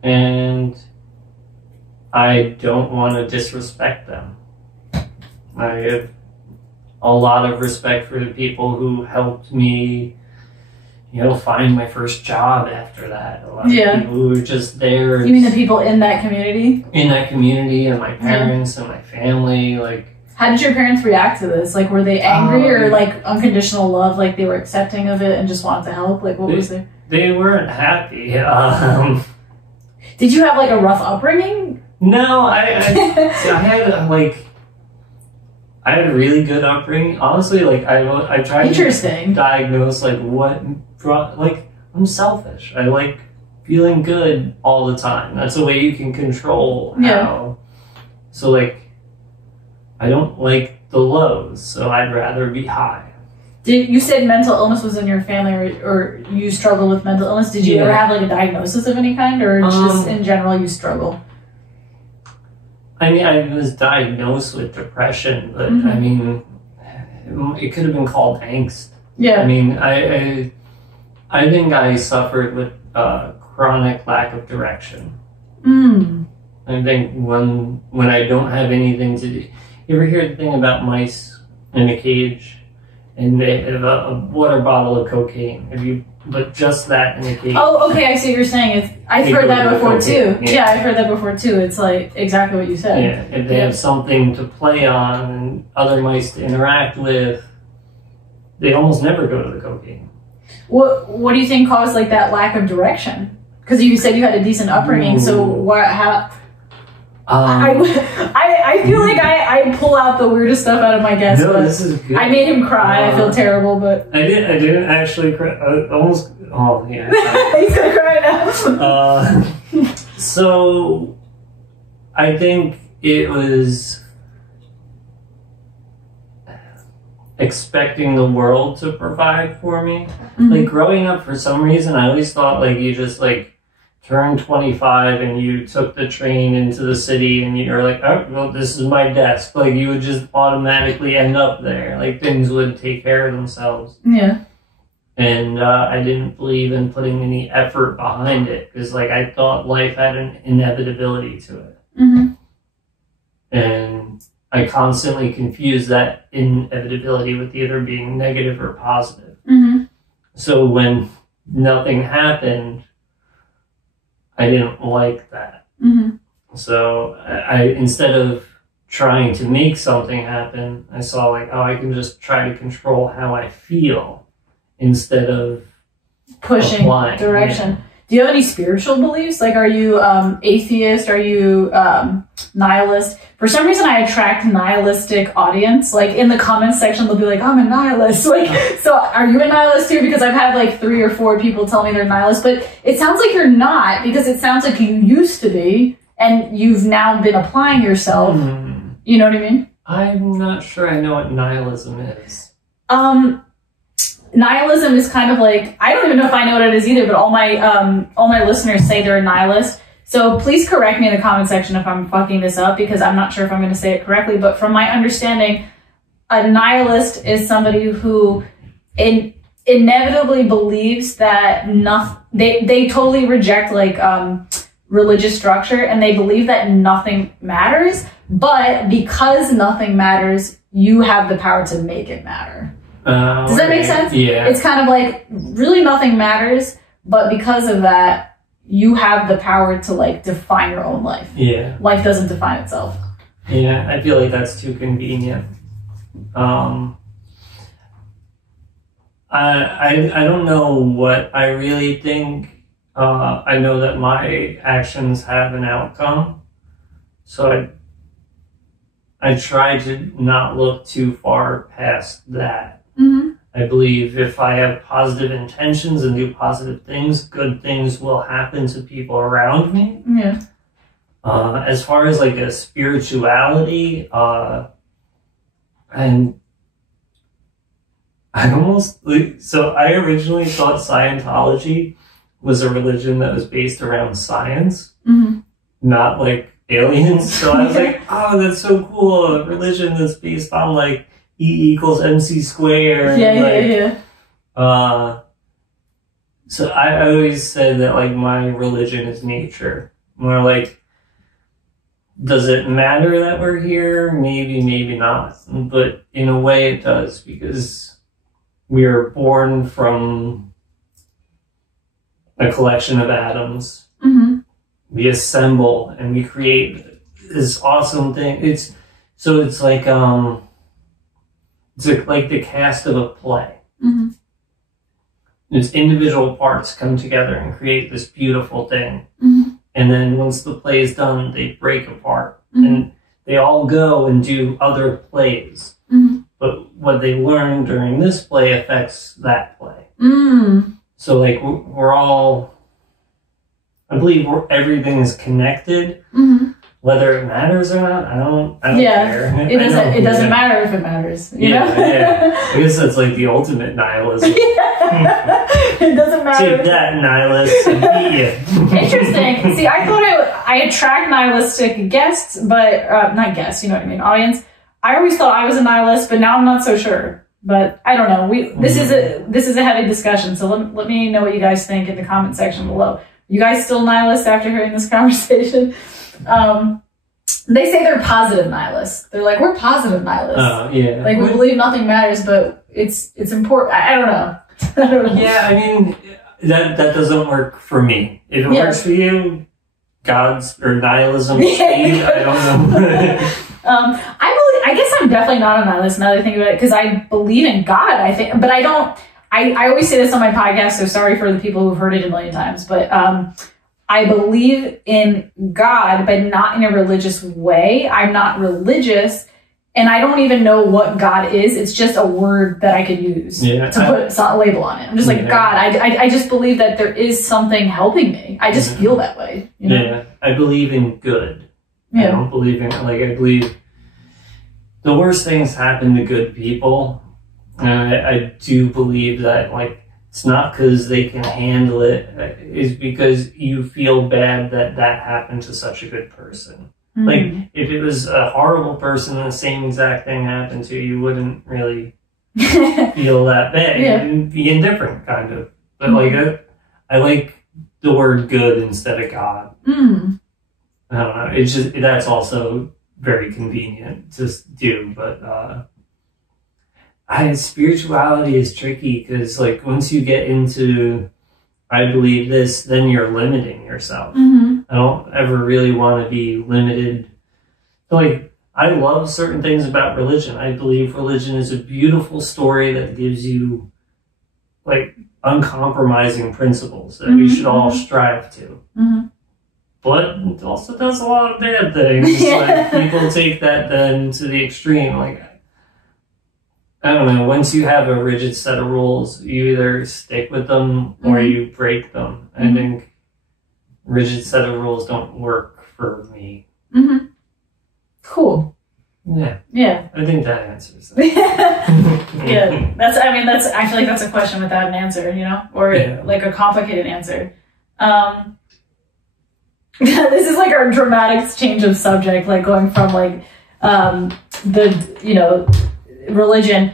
And I don't want to disrespect them. I have a lot of respect for the people who helped me, you know, find my first job after that. A lot of people who were just there. You mean the people in that community? In that community, and my parents and my family, like. How did your parents react to this? Like, were they angry or like unconditional love? Like they were accepting of it and just wanted to help? Like, what was there? They weren't happy. Did you have like a rough upbringing? No, I had like. I had a really good upbringing. Honestly, like I tried to diagnose like what brought, like, I'm selfish. I like feeling good all the time. That's a way you can control how. So like, I don't like the lows, so I'd rather be high. You said mental illness was in your family, or you struggle with mental illness? Did you ever have like a diagnosis of any kind, or just in general you struggle? I mean, I was diagnosed with depression, but I mean, it could have been called angst. Yeah. I mean, I think I suffered with chronic lack of direction. I think when I don't have anything to do. You ever hear the thing about mice in a cage, and they have a water bottle of cocaine? But just that in a cage. Oh, okay, I see what you're saying. I've heard that before too. Yeah, I've heard that before too. It's like exactly what you said. Yeah, if they have something to play on and other mice to interact with, they almost never go to the cocaine. What do you think caused like that lack of direction? Because you said you had a decent upbringing, so how? I feel like I pull out the weirdest stuff out of my guests. No, this is good. I made him cry. I feel terrible, but I didn't actually cry. Almost. Oh yeah. He's gonna cry now. So, I think it was expecting the world to provide for me. Like growing up, for some reason, I always thought like you just like turned 25 and you took the train into the city and you're like, oh, well, this is my desk. Like, you would just automatically end up there. Like, things would take care of themselves. Yeah. And I didn't believe in putting any effort behind it because, like, I thought life had an inevitability to it. And I constantly confused that inevitability with either being negative or positive. So when nothing happened, I didn't like that. So I instead of trying to make something happen, I saw like, oh, I can just try to control how I feel instead of pushing direction. Do you have any spiritual beliefs? Like, are you atheist? Are you nihilist? For some reason, I attract nihilistic audience. Like, in the comments section, they'll be like, I'm a nihilist. Like, so are you a nihilist too? Because I've had like 3 or 4 people tell me they're nihilist, but it sounds like you're not, because it sounds like you used to be, and you've now been applying yourself. You know what I mean? I'm not sure I know what nihilism is. Nihilism is kind of like, I don't even know if I know what it is either, but all my listeners say they're a nihilist. So please correct me in the comment section if I'm fucking this up, because I'm not sure if I'm going to say it correctly. But from my understanding, a nihilist is somebody who inevitably believes that they totally reject like religious structure, and they believe that nothing matters. But because nothing matters, you have the power to make it matter. Does that make sense? Yeah. It's kind of like really nothing matters, but because of that, you have the power to like define your own life. Yeah. Life doesn't define itself. Yeah, I feel like that's too convenient. I don't know what I really think. I know that my actions have an outcome, so I try to not look too far past that. I believe if I have positive intentions and do positive things, good things will happen to people around me. Yeah. As far as like a spirituality, and I almost, so I originally thought Scientology was a religion that was based around science, not like aliens. So I was like, oh, that's so cool. A religion that's based on like E equals MC squared. So I always said that like my religion is nature. More like, does it matter that we're here? Maybe, maybe not. But in a way it does, because we are born from a collection of atoms. Mm-hmm. We assemble and we create this awesome thing. It's like the cast of a play. Mm-hmm. Its individual parts come together and create this beautiful thing. Mm-hmm. And then once the play is done, they break apart. Mm-hmm. And they all go and do other plays. Mm-hmm. But what they learn during this play affects that play. Mm. So like we're all, I believe everything is connected. Mm-hmm. Whether it matters or not, I don't care. It doesn't matter if it matters. You know? I guess that's like the ultimate nihilism. It doesn't matter. Take that, nihilist, and beat you. Interesting. See, I thought I attract nihilistic guests, but not guests. You know what I mean? Audience. I always thought I was a nihilist, but now I'm not so sure. But I don't know. This is a heavy discussion. So let me know what you guys think in the comment section below. You guys still nihilists after hearing this conversation? They say they're positive nihilists. They're like, we're positive nihilists. Yeah. Like, we believe nothing matters, but it's important. I don't know. Yeah, I mean, that doesn't work for me. If it works for you, God's or nihilism, I don't know. I guess I'm definitely not a nihilist now that I think about it, because I believe in God, I think, but I don't, I always say this on my podcast, so sorry for the people who've heard it a million times, but, I believe in God, but not in a religious way. I'm not religious, and I don't even know what God is. It's just a word that I could use to put a label on it. I'm just like, God, I just believe that there is something helping me. I just feel that way. You know? Yeah, I believe in good. Yeah. I don't believe in, I believe the worst things happen to good people. And I do believe that, it's not because they can handle it. It's because you feel bad that happened to such a good person. Mm-hmm. If it was a horrible person and the same exact thing happened to you, you wouldn't really feel that bad. Yeah. You'd be indifferent, kind of. But, I like the word good instead of God. Mm. I don't know. It's just, that's also very convenient to do, but, spirituality is tricky because, once you get into, I believe this, then you're limiting yourself. Mm-hmm. I don't ever really want to be limited. I love certain things about religion. I believe religion is a beautiful story that gives you, uncompromising principles that we should all strive to. Mm-hmm. But it also does a lot of bad things. People take that then to the extreme. I don't know, once you have a rigid set of rules, you either stick with them or you break them. Mm-hmm. I think rigid set of rules don't work for me. Mm-hmm. Cool. Yeah. Yeah. I think that answers that. Yeah. I feel like that's a question without an answer, or a complicated answer. This is our dramatic change of subject, going from religion,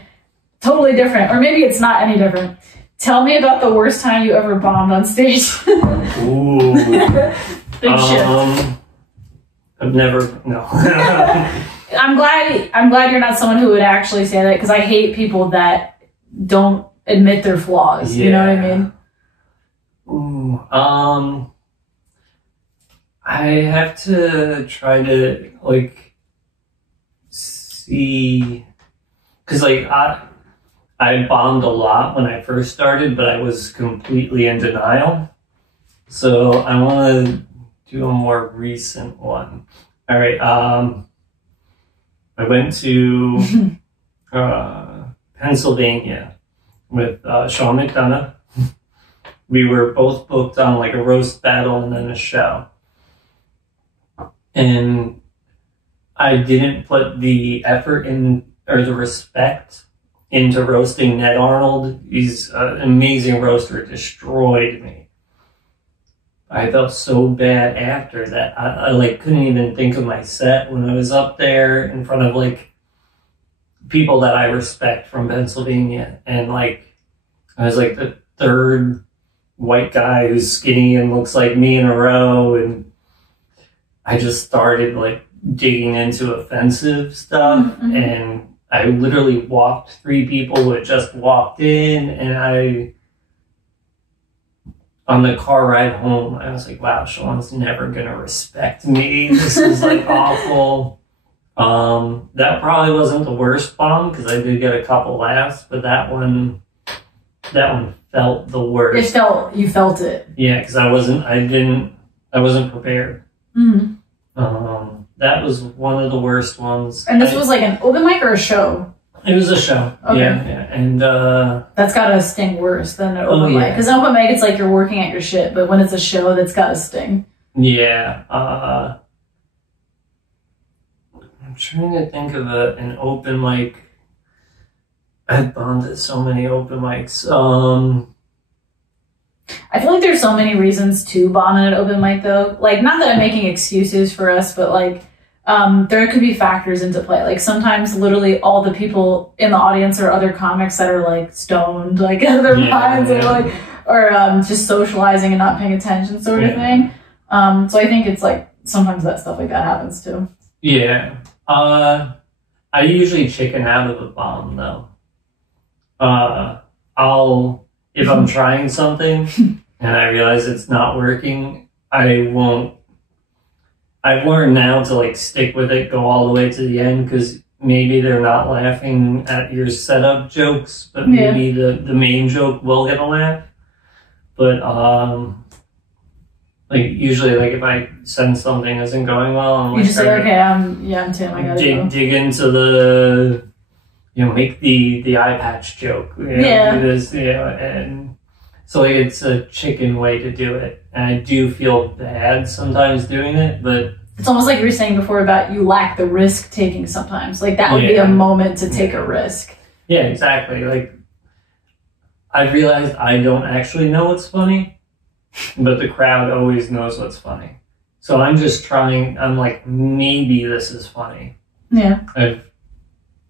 totally different, or maybe it's not any different. Tell me about the worst time you ever bombed on stage. Ooh. Big shift. I've never, no. I'm glad you're not someone who would actually say that, because I hate people that don't admit their flaws. Yeah. You know what I mean? Ooh, I have to try to see, because I bombed a lot when I first started, but I was completely in denial. So I want to do a more recent one. All right. I went to Pennsylvania with Sean McDonough. We were both booked on a roast battle and then a show. And I didn't put the effort in, or the respect into roasting Ned Arnold. He's an amazing roaster. Destroyed me. I felt so bad after that. I like couldn't even think of my set when I was up there in front of like people that I respect from Pennsylvania, and like I was like the third white guy who's skinny and looks like me in a row, and I just started like digging into offensive stuff, and I literally walked 3 people who had just walked in, and on the car ride home, I was like, wow, Sean's never gonna respect me. This is like awful. That probably wasn't the worst bomb because I did get a couple laughs, but that one felt the worst. You felt it. Yeah, because I wasn't prepared. That was one of the worst ones. And this was like an open mic or a show? It was a show. Okay. Yeah. And that's gotta sting worse than an open mic. Because an open mic, it's like you're working at your shit, but when it's a show, that's gotta sting. Yeah. I'm trying to think of an open mic. I've bombed at so many open mics. I feel like there's so many reasons to bomb at an open mic, though. Like, not that I'm making excuses for us, but like, there could be factors into play. Like sometimes literally all the people in the audience are other comics that are like stoned, like out of their minds, or just socializing and not paying attention sort of thing. So I think it's like sometimes that stuff like that happens too. Yeah. I usually chicken out of a bomb though. If I'm trying something and I realize it's not working, I won't. I've learned now to like stick with it, go all the way to the end, because maybe they're not laughing at your setup jokes, but maybe the main joke will get a laugh. But like usually, like if I sense something isn't going well, I'm like, you just say, okay, I'm Tim, I gotta go. Dig into the, make the eye patch joke. Do this, and so like it's a chicken way to do it. And I do feel bad sometimes doing it, but it's almost like you were saying before about you lack the risk taking sometimes. Like that would be a moment to take a risk. Yeah, exactly. Like I realized I don't actually know what's funny, but the crowd always knows what's funny. So I'm just trying, I'm like, maybe this is funny. Yeah. I've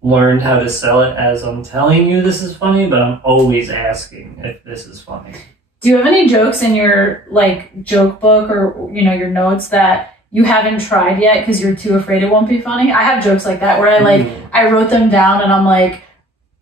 learned how to sell it as I'm telling you this is funny, but I'm always asking if this is funny. Do you have any jokes in your like joke book or your notes that you haven't tried yet because you're too afraid it won't be funny? I have jokes like that where I wrote them down and I'm like,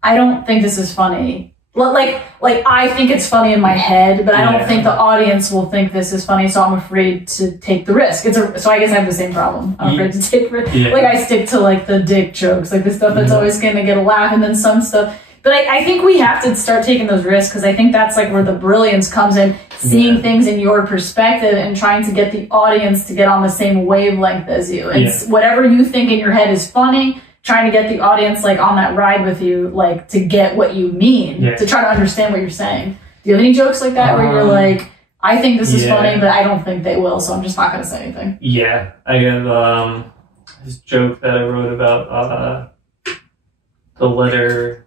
I don't think this is funny. Like I think it's funny in my head, but I don't think the audience will think this is funny, so I'm afraid to take the risk. So I guess I have the same problem. I'm afraid to take risk. Like I stick to like the dick jokes, like the stuff that's always going to get a laugh, and then some stuff. But I think we have to start taking those risks because I think that's like where the brilliance comes in, seeing things in your perspective and trying to get the audience to get on the same wavelength as you. It's whatever you think in your head is funny, trying to get the audience like on that ride with you, like to get what you mean, to try to understand what you're saying. Do you have any jokes like that where you're like, I think this is funny, but I don't think they will, so I'm just not going to say anything? Yeah, I have this joke that I wrote about the letter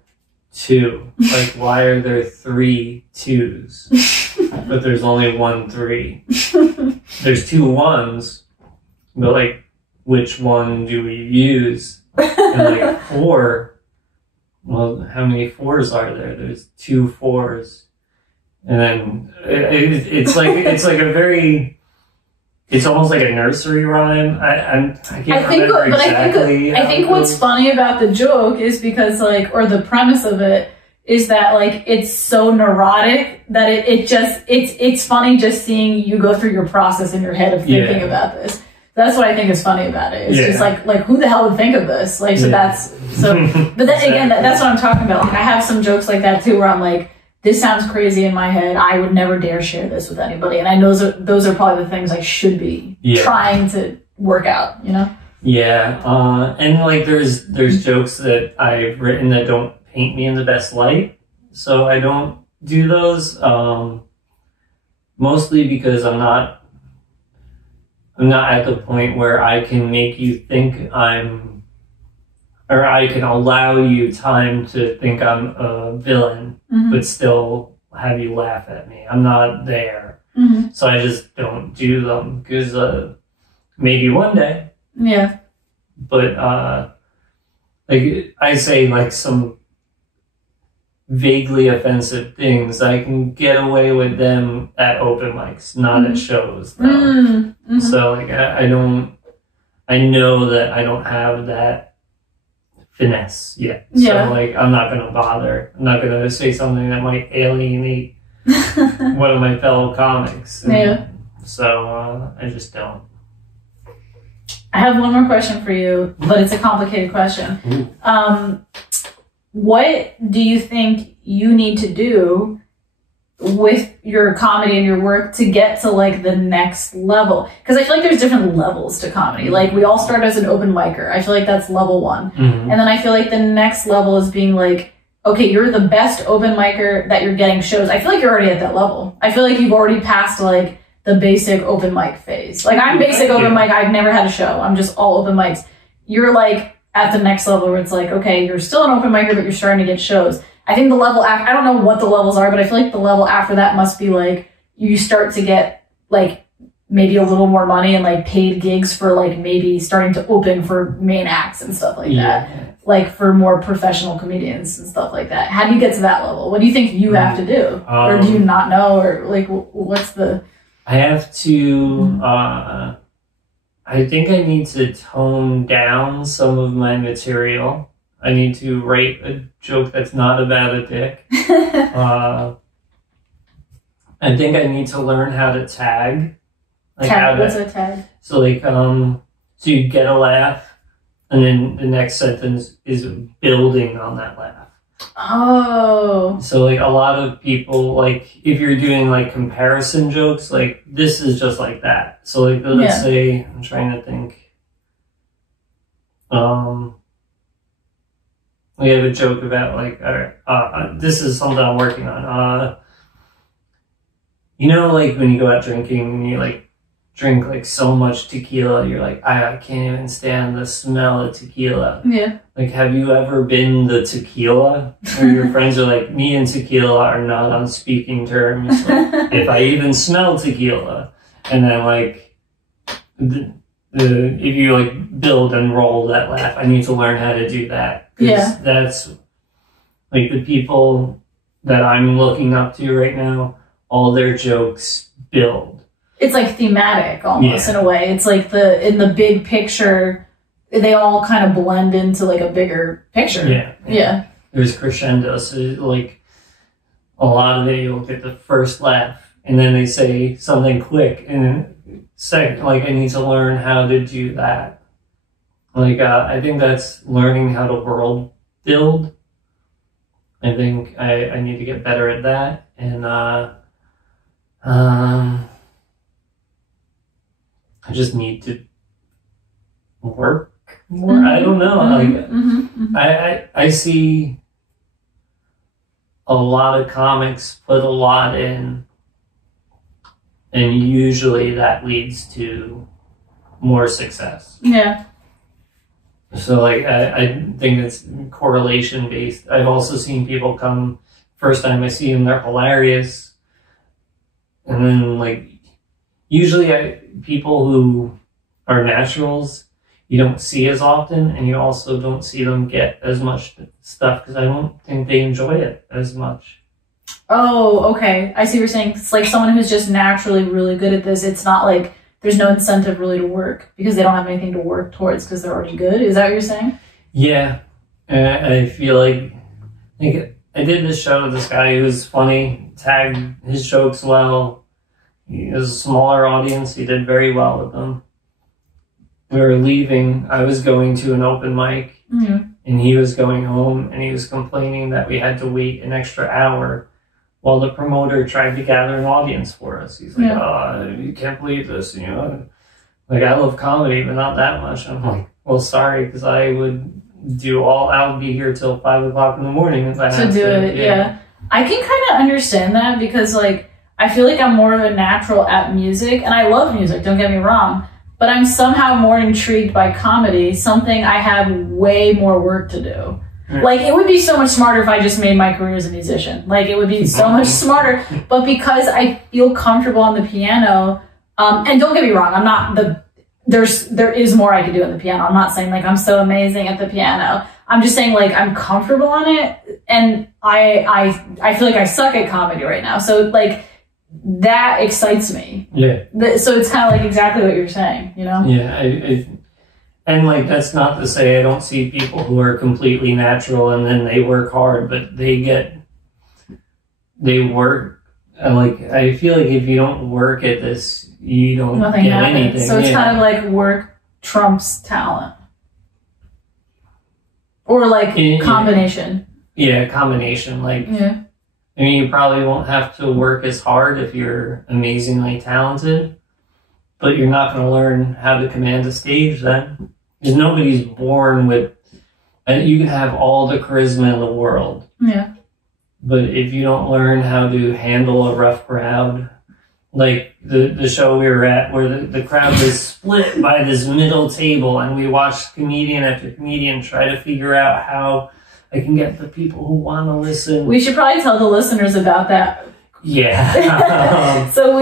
2. Like, why are there 3 2s, but there's only 1 3? There's 2 1s, but like, which one do we use? And like 4, well, how many 4s are there? There's 2 4s, and then it's like a very, it's almost like a nursery rhyme. I can't remember exactly. I think what's funny about the joke is because like, or the premise of it is that like it's so neurotic that it's funny just seeing you go through your process in your head of thinking about this. That's what I think is funny about it. It's just like who the hell would think of this? Like, so but then again, that's what I'm talking about. Like, I have some jokes like that too, where I'm like, this sounds crazy in my head. I would never dare share this with anybody. And I know those are probably the things I should be trying to work out, Yeah. And like, there's jokes that I've written that don't paint me in the best light. So I don't do those, mostly because I'm not at the point where I can make you think or I can allow you time to think I'm a villain, but still have you laugh at me. I'm not there. So I just don't do them because maybe one day. Yeah. But like I say, like some vaguely offensive things, I can get away with them at open mics, not at shows. Though. So like I don't. I know that I don't have that finesse yet. So like I'm not gonna bother. I'm not gonna say something that might alienate one of my fellow comics. So I just don't. I have one more question for you, but it's a complicated question. What do you think you need to do with your comedy and your work to get to like the next level? Because I feel like there's different levels to comedy. Like we all start as an open micer. I feel like that's level 1. And then I feel like the next level is being like, okay, you're the best open micer that you're getting shows. I feel like you're already at that level. I feel like you've already passed like the basic open mic phase. Like I'm basic open mic. I've never had a show. I'm just all open mics. You're like at the next level where it's like, okay, you're still an open micer, but you're starting to get shows. I think the level after, I don't know what the levels are, but I feel like the level after that must be like, you start to get like maybe a little more money and like paid gigs for like maybe starting to open for main acts and stuff like that. Like for more professional comedians and stuff like that. How do you get to that level? What do you think you have to do? Or do you not know? Or like, what's the... I have to, I think I need to tone down some of my material. I need to write a joke that's not about a dick. I think I need to learn how to tag. Like what's a tag? So like, so you get a laugh, and then the next sentence is building on that laugh. Oh. So like a lot of people, like if you're doing like comparison jokes, like this is just like that. So like let's say, I'm trying to think. We have a joke about like, this is something I'm working on. You know, like when you go out drinking and you like drink like so much tequila, you're like, I can't even stand the smell of tequila. Yeah. Like, have you ever been the tequila? Or your friends are like, me and tequila are not on speaking terms. Like, if I even smell tequila, and then like, if you like build and roll that laugh, I need to learn how to do that. Because that's like the people that I'm looking up to right now, all their jokes build. It's like thematic almost in a way. It's like in the big picture, they all kind of blend into like a bigger picture. Yeah. There's crescendo. So like a lot of it, you'll get the first laugh and then they say something quick and then second, like I need to learn how to do that. Like, I think that's learning how to world build. I think I need to get better at that. And, I just need to work more. I don't know. Like, I see a lot of comics put a lot in, and usually that leads to more success. Yeah. So like I think it's correlation based. I've also seen people come, first time I see them, they're hilarious, and then like usually people who are naturals you don't see as often, and you also don't see them get as much stuff because I don't think they enjoy it as much. Oh, okay. I see what you're saying. It's like someone who's just naturally really good at this. It's not like there's no incentive really to work because they don't have anything to work towards because they're already good. Is that what you're saying? Yeah. I feel like I did this show with this guy who was funny, tagged his jokes well. He was a smaller audience. He did very well with them. We were leaving. I was going to an open mic, and he was going home, and he was complaining that we had to wait an extra hour while the promoter tried to gather an audience for us. He's like, oh, you can't believe this, you know? Like, I love comedy, but not that much. I'm like, well, sorry, because I would be here till 5 o'clock in the morning if I had to. Do it, yeah. I can kind of understand that because, like, I feel like I'm more of a natural at music, and I love music, don't get me wrong, but I'm somehow more intrigued by comedy, something I have way more work to do. Like, it would be so much smarter if I just made my career as a musician. Like, it would be so much smarter. But because I feel comfortable on the piano, and don't get me wrong, I'm not there is more I could do on the piano. I'm not saying like I'm so amazing at the piano. I'm just saying like I'm comfortable on it, and I feel like I suck at comedy right now. So like that excites me. Yeah. So it's kind of like exactly what you're saying, you know? Yeah. And like that's not to say I don't see people who are completely natural and then they work hard, but they work. Like I feel like if you don't work at this, you don't Nothing get happens. anything. So it's kind of like work trumps talent, or like combination. Yeah, combination. Like, yeah. I mean, you probably won't have to work as hard if you're amazingly talented, but you're not going to learn how to command a stage then. Because nobody's born with, and you can have all the charisma in the world. Yeah. But if you don't learn how to handle a rough crowd, like the show we were at where the crowd was split by this middle table and we watched comedian after comedian try to figure out how I can get the people who want to listen. We should probably tell the listeners about that. Yeah. So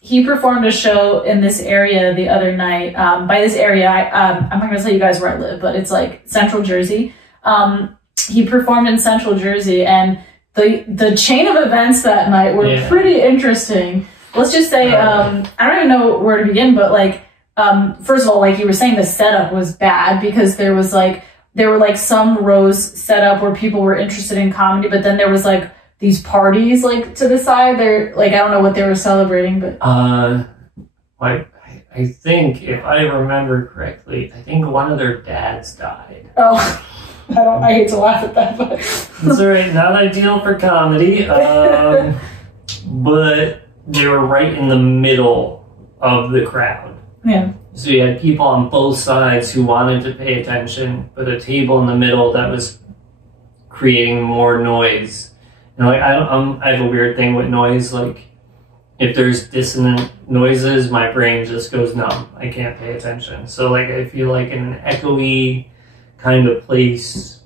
he performed a show in this area the other night. By this area, I'm not going to tell you guys where I live, but it's like Central Jersey. He performed in Central Jersey, and the chain of events that night were pretty interesting. Let's just say, I don't even know where to begin, but like, first of all, like you were saying, the setup was bad because there were like some rows set up where people were interested in comedy, but then there was like these parties like to the side. They're like, I don't know what they were celebrating, but like I think if I remember correctly, I think one of their dads died. Oh. I hate to laugh at that, but it's alright, not ideal for comedy. But they were right in the middle of the crowd. Yeah. So you had people on both sides who wanted to pay attention, but a table in the middle that was creating more noise. You know, like I have a weird thing with noise. Like if there's dissonant noises, my brain just goes numb. I can't pay attention. So like I feel like in an echoey kind of place,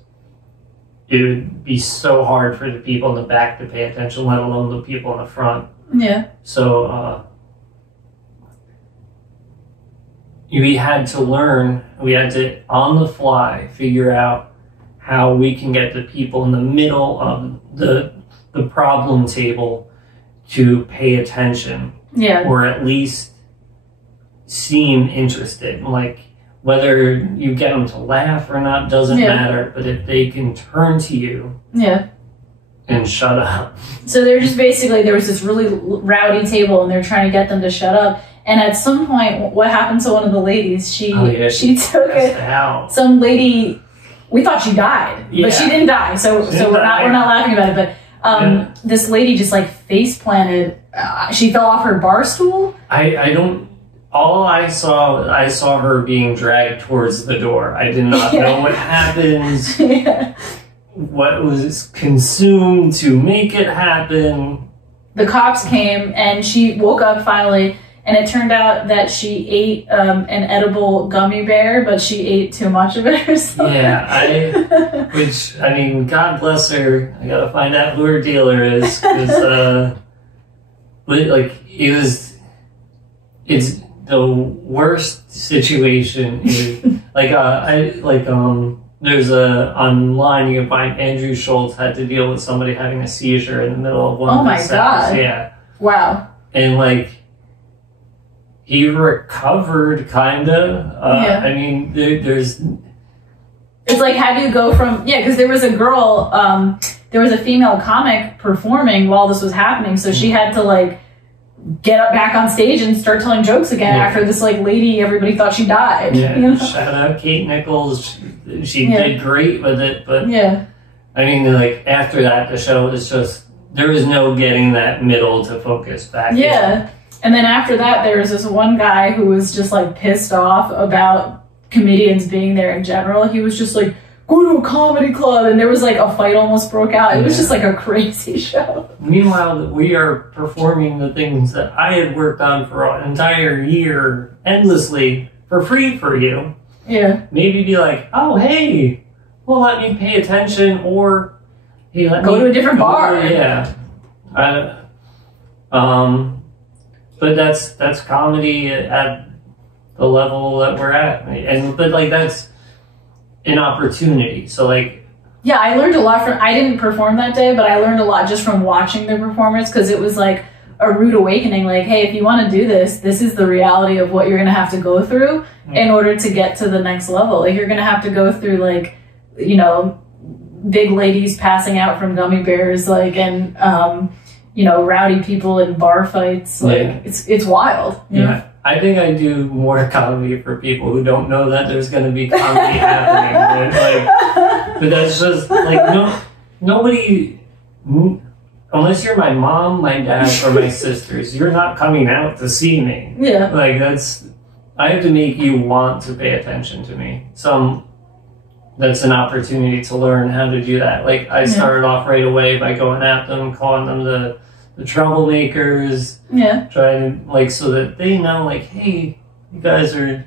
it would be so hard for the people in the back to pay attention, let alone the people in the front. Yeah. So we had to on the fly figure out how we can get the people in the middle of the problem table to pay attention. Yeah. Or at least seem interested. Like whether you get them to laugh or not doesn't matter, but if they can turn to you and shut up. So they're just basically, there was this really rowdy table and they're trying to get them to shut up. And at some point, what happened to one of the ladies, she took it. Out. Some lady, we thought she died, but she didn't die. So we're not laughing about it. But this lady just like face planted. She fell off her bar stool. All I saw her being dragged towards the door. I did not know what happened, what was consumed to make it happen. The cops came and she woke up finally, and it turned out that she ate an edible gummy bear, but she ate too much of it or something. Yeah, which, I mean, God bless her. I gotta find out who her dealer is, because, it's the worst situation is there's online you can find Andrew Schultz had to deal with somebody having a seizure in the middle of one of the sessions. God. Yeah. Wow. And like he recovered kinda. I mean there's it's like how do you go from because there was a girl there was a female comic performing while this was happening, so she had to like get up back on stage and start telling jokes again after this like lady everybody thought she died. Yeah, you know? Shout out Kate Nichols. She did great with it, but I mean, like after that, the show was just there was no getting that middle to focus back. Yeah, and then after that, there was this one guy who was just like pissed off about comedians being there in general. He was just like, go to a comedy club, and there was like a fight almost broke out. It was just like a crazy show. Meanwhile, we are performing the things that I had worked on for an entire year endlessly for free for you. Yeah. Maybe be like, oh hey, will let me pay attention, or hey, let go me to a different bar. Yeah. But that's comedy at the level that we're at, but like that's an opportunity. So like, yeah, I learned a lot from. I didn't perform that day, but I learned a lot just from watching the performance, because it was like a rude awakening. Like, hey, if you want to do this, this is the reality of what you're gonna have to go through in order to get to the next level. Like, you're gonna have to go through, like, you know, big ladies passing out from gummy bears, like, and you know, rowdy people in bar fights. Like, it's wild. You know? I think I do more comedy for people who don't know that there's going to be comedy happening. But that's just, like, nobody, unless you're my mom, my dad, or my sisters, you're not coming out to see me. Yeah. Like, I have to make you want to pay attention to me. That's an opportunity to learn how to do that. Like, I started off right away by going at them, calling them the troublemakers. Yeah. Trying to, like, so that they know, like, hey, you guys are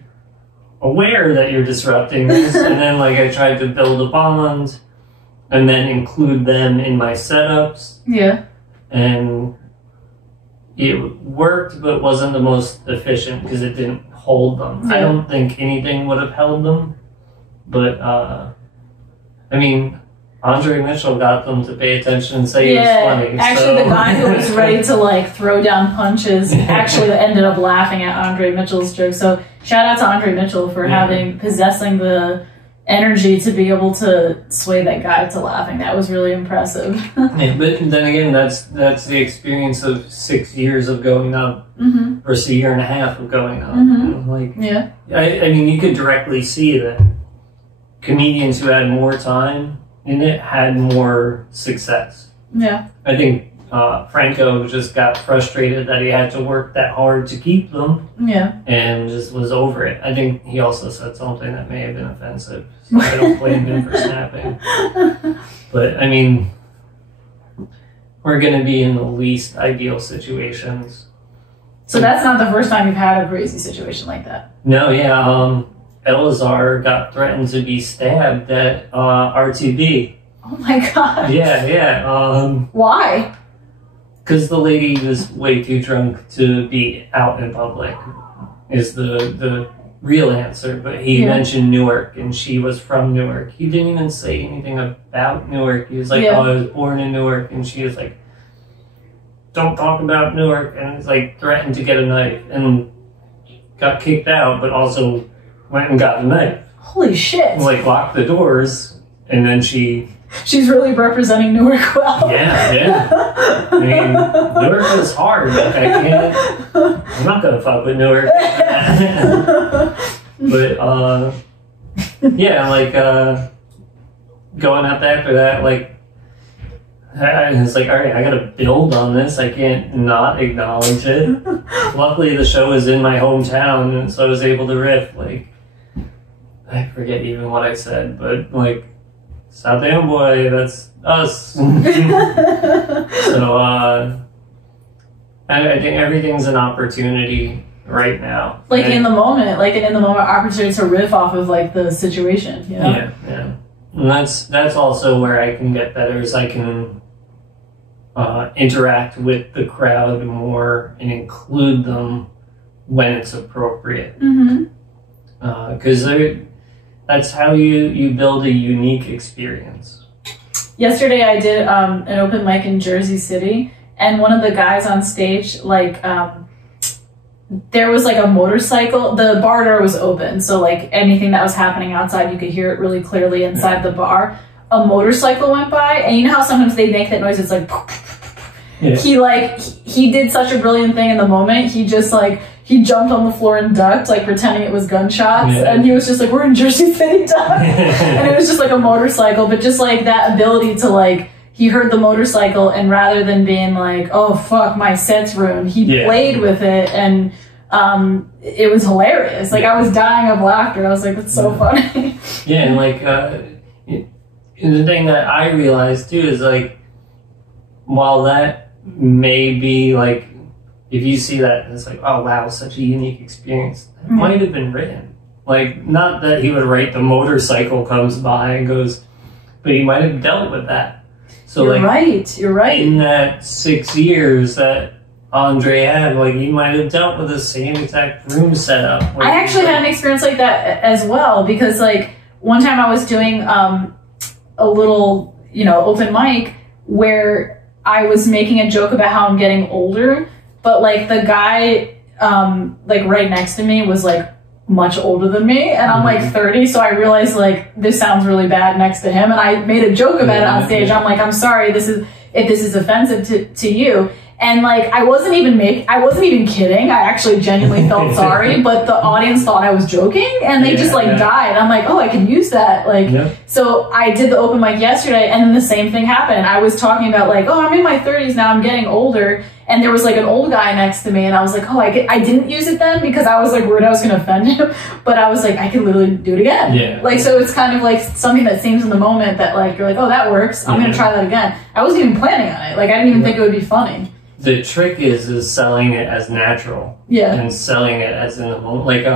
aware that you're disrupting this. And then, like, I tried to build a bond and then include them in my setups. Yeah. And it worked, but wasn't the most efficient because it didn't hold them. I don't think anything would have held them. But, I mean, Andre Mitchell got them to pay attention and say he was funny. Actually, the guy who was ready to, like, throw down punches actually ended up laughing at Andre Mitchell's joke. So shout out to Andre Mitchell for possessing the energy to be able to sway that guy to laughing. That was really impressive. But then again, that's the experience of 6 years of going up versus a year and a half of going up. Like, I mean, you could directly see that comedians who had more time in it had more success. Yeah. I think Franco just got frustrated that he had to work that hard to keep them. Yeah. And just was over it. I think he also said something that may have been offensive. So I don't blame him for snapping. But, I mean, we're going to be in the least ideal situations. So that's not the first time you've had a crazy situation like that? No, yeah. Elazar got threatened to be stabbed at RTB. Oh my god. Yeah. Why? Because the lady was way too drunk to be out in public, is the real answer. But he mentioned Newark, and she was from Newark. He didn't even say anything about Newark. He was like, oh, I was born in Newark. And she was like, don't talk about Newark. And it's like, threatened to get a knife. And got kicked out, but also went and got the knife. Holy shit. Like, locked the doors, and then she's really representing Newark well. Yeah. I mean, Newark is hard. Like, I'm not gonna fuck with Newark. But, going up after that, like, it's like, all right, I gotta build on this. I can't not acknowledge it. Luckily, the show is in my hometown, and so I was able to riff, like, I forget even what I said, but, like, South End boy, that's us. So, I think everything's an opportunity right now. Like, in the moment, opportunity to riff off of, like, the situation, you know? Yeah. And that's also where I can get better, is I can interact with the crowd more and include them when it's appropriate. Because that's how you build a unique experience. Yesterday I did an open mic in Jersey City, and one of the guys on stage, like, there was like a motorcycle. The bar door was open, so like anything that was happening outside, you could hear it really clearly inside the bar. A motorcycle went by, and you know how sometimes they make that noise? It's like, he did such a brilliant thing in the moment. He just like, he jumped on the floor and ducked, like pretending it was gunshots. And he was just like, we're in Jersey City, duck. And it was just like a motorcycle, but just like that ability to like, he heard the motorcycle, and rather than being like, oh fuck, my set's ruined, he played with it, and it was hilarious. Like, I was dying of laughter. I was like, that's so funny. And like, the thing that I realized too is like, while that may be like, if you see that, it's like, oh wow, such a unique experience. It might have been written. Like, not that he would write the motorcycle comes by and goes, but he might have dealt with that. So you're right. You're right. In that 6 years that Andre had, like, he might have dealt with the same exact room setup. I actually had an experience like that as well, because like one time I was doing a little, open mic where I was making a joke about how I'm getting older, but like the guy like right next to me was like much older than me, and I'm like 30, so I realized like this sounds really bad next to him, and I made a joke about it on stage. I'm like, I'm sorry, if this is offensive to you. And like I wasn't even kidding. I actually genuinely felt sorry, but the audience thought I was joking, and they just like died. I'm like, oh, I can use that. Like, so I did the open mic yesterday, and then the same thing happened. I was talking about like, oh, I'm in my 30s now, I'm getting older, and there was like an old guy next to me, and I was like, oh, I didn't use it then because I was like worried I was going to offend him, but I was like, I could literally do it again. Yeah. Like, so it's kind of like something that seems in the moment that like you're like, oh, that works. I'm going to try that again. I wasn't even planning on it. Like, I didn't even think it would be funny. The trick is selling it as natural. Yeah. And selling it as in the moment. Like,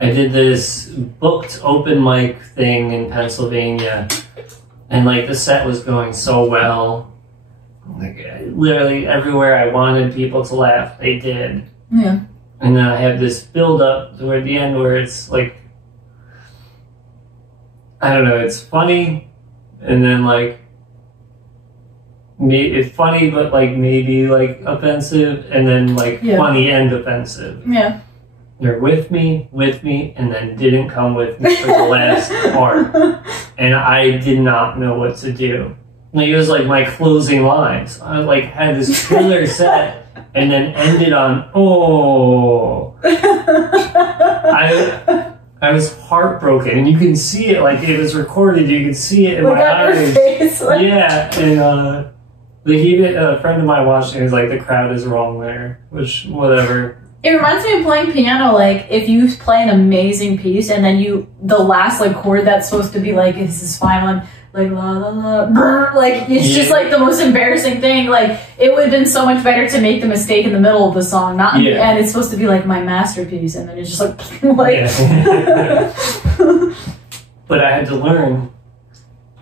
I did this booked open mic thing in Pennsylvania, and like the set was going so well. Like, literally everywhere I wanted people to laugh, they did. Yeah. And then I have this build up toward the end where it's like, I don't know, it's funny, and then like, it's funny, but like maybe like offensive, and then like funny and offensive. Yeah. They're with me, and then didn't come with me for the last part. And I did not know what to do. Like, it was like my closing lines. I like had this killer set and then ended on, oh. I was heartbroken, and you can see it, like it was recorded, you can see it in my eyes. Face, like... Yeah, and like even a friend of mine watched it, and was like, the crowd is wrong there, which, whatever. It reminds me of playing piano. Like, if you play an amazing piece, and then the last like chord that's supposed to be like, this is final, and like la la la, brr, like it's just like the most embarrassing thing. Like, it would have been so much better to make the mistake in the middle of the song, not in the end. It's supposed to be like my masterpiece, and then it's just like But I had to learn,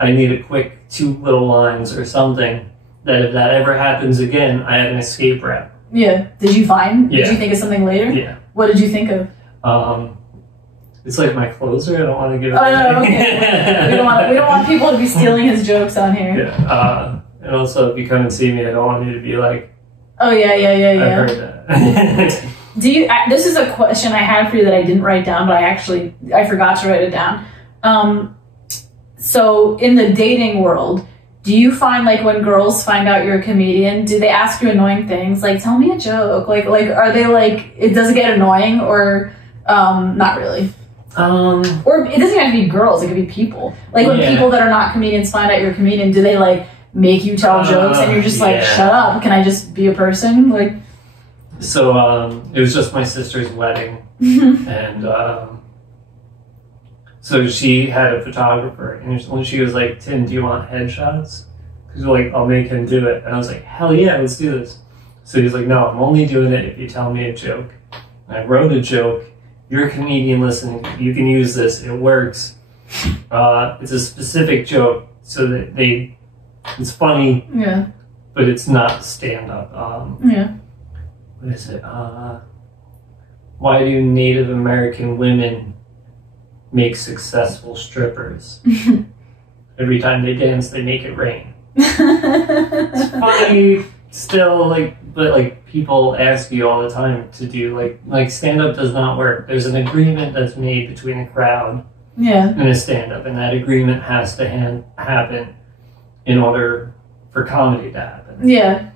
I need a quick 2 little lines or something, that if that ever happens again, I have an escape route. Yeah. Did you think of something later? Yeah. What did you think of? It's like my closer. I don't want to give it away. No, okay. we don't want people to be stealing his jokes on here. Yeah. And also, if you come and see me, I don't want you to be like, oh, yeah. I heard that. This is a question I had for you that I didn't write down, but I forgot to write it down. So in the dating world, do you find, like, when girls find out you're a comedian, do they ask you annoying things? Like, tell me a joke. Like, are they like, does it get annoying, or not really? Or it doesn't have to be girls, it could be people. Like, when people that are not comedians find out you're a comedian, do they, like, make you tell jokes and you're just like, shut up, can I just be a person? Like, so, it was just my sister's wedding, and, so she had a photographer, and when she was like, Tim, do you want headshots? Because like, I'll make him do it. And I was like, hell yeah, let's do this. So he's like, no, I'm only doing it if you tell me a joke. And I wrote a joke. You're a comedian listening. You can use this. It works. It's a specific joke, so that it's funny, but it's not stand-up. What is it? Why do Native American women make successful strippers? Every time they dance, they make it rain. It's funny still, like, but like people ask you all the time to do like stand-up does not work. There's an agreement that's made between a crowd and a stand-up, and that agreement has to happen in order for comedy to happen. Yeah.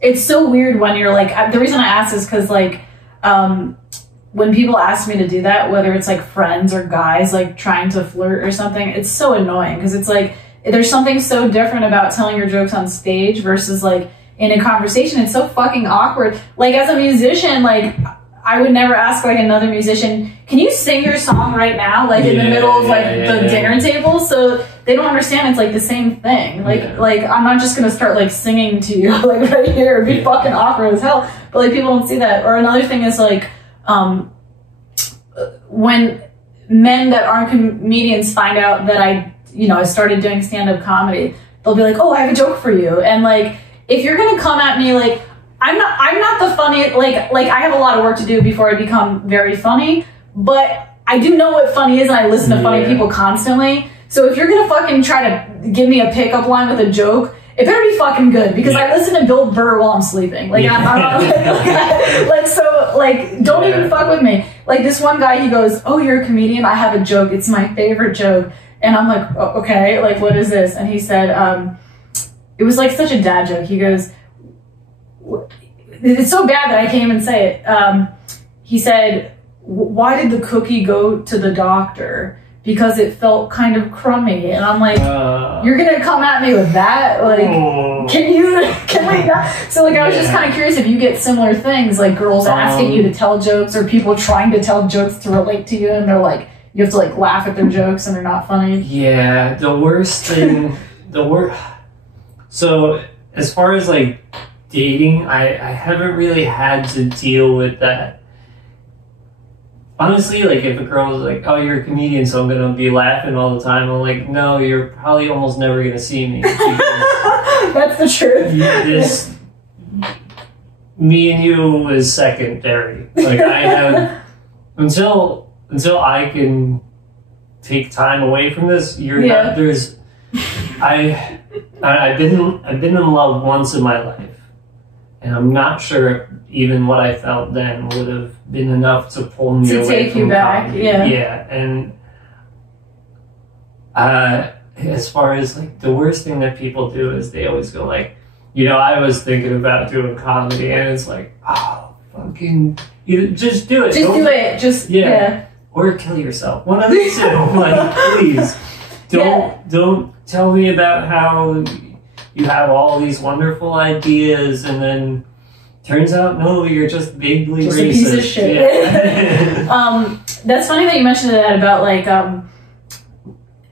It's so weird when you're like, the reason I ask is because like when people ask me to do that, whether it's like friends or guys like trying to flirt or something, it's so annoying, because it's like there's something so different about telling your jokes on stage versus like in a conversation. It's so fucking awkward. Like, as a musician, like I would never ask like another musician, can you sing your song right now? Like in the middle of like the dinner table. So they don't understand it's like the same thing. Like I'm not just gonna start like singing to you like right here. It'd be fucking awkward as hell. But like people don't see that. Or another thing is like when men that aren't comedians find out that I you know, I started doing stand-up comedy, they'll be like, oh, I have a joke for you. And like, if you're gonna come at me like, I'm not the funny, like I have a lot of work to do before I become very funny, but I do know what funny is, and I listen to funny people constantly. So if you're gonna fucking try to give me a pickup line with a joke, it better be fucking good, because I listen to Bill Burr while I'm sleeping. Like, don't even fuck with me. Like, this one guy, he goes, oh, you're a comedian? I have a joke. It's my favorite joke. And I'm like, oh, okay, like, what is this? And he said, it was like such a dad joke. He goes, it's so bad that I can't even say it. He said, why did the cookie go to the doctor? Because it felt kind of crummy. And I'm like, you're gonna come at me with that? Like, can we not? So like, I was just kind of curious if you get similar things, like girls asking you to tell jokes, or people trying to tell jokes to relate to you, and they're like, you have to like laugh at their jokes and they're not funny. Yeah, the worst thing, so as far as like dating, I haven't really had to deal with that. Honestly, like, if a girl is like, oh, you're a comedian, so I'm going to be laughing all the time, I'm like, no, you're probably almost never going to see me. That's the truth. Me and you is secondary. Like, I have, until I can take time away from this, not, there's, I've been in love once in my life, and I'm not sure even what I felt then would have been enough to pull me away from comedy. Yeah, and as far as like the worst thing that people do is they always go like, you know, I was thinking about doing comedy, and it's like, oh, fucking, you just do it. Just do it. Or kill yourself. One of the two. Like, please, don't tell me about how you have all these wonderful ideas, and then turns out, no, you're just vaguely racist. A piece of shit. Yeah. That's funny that you mentioned that about like,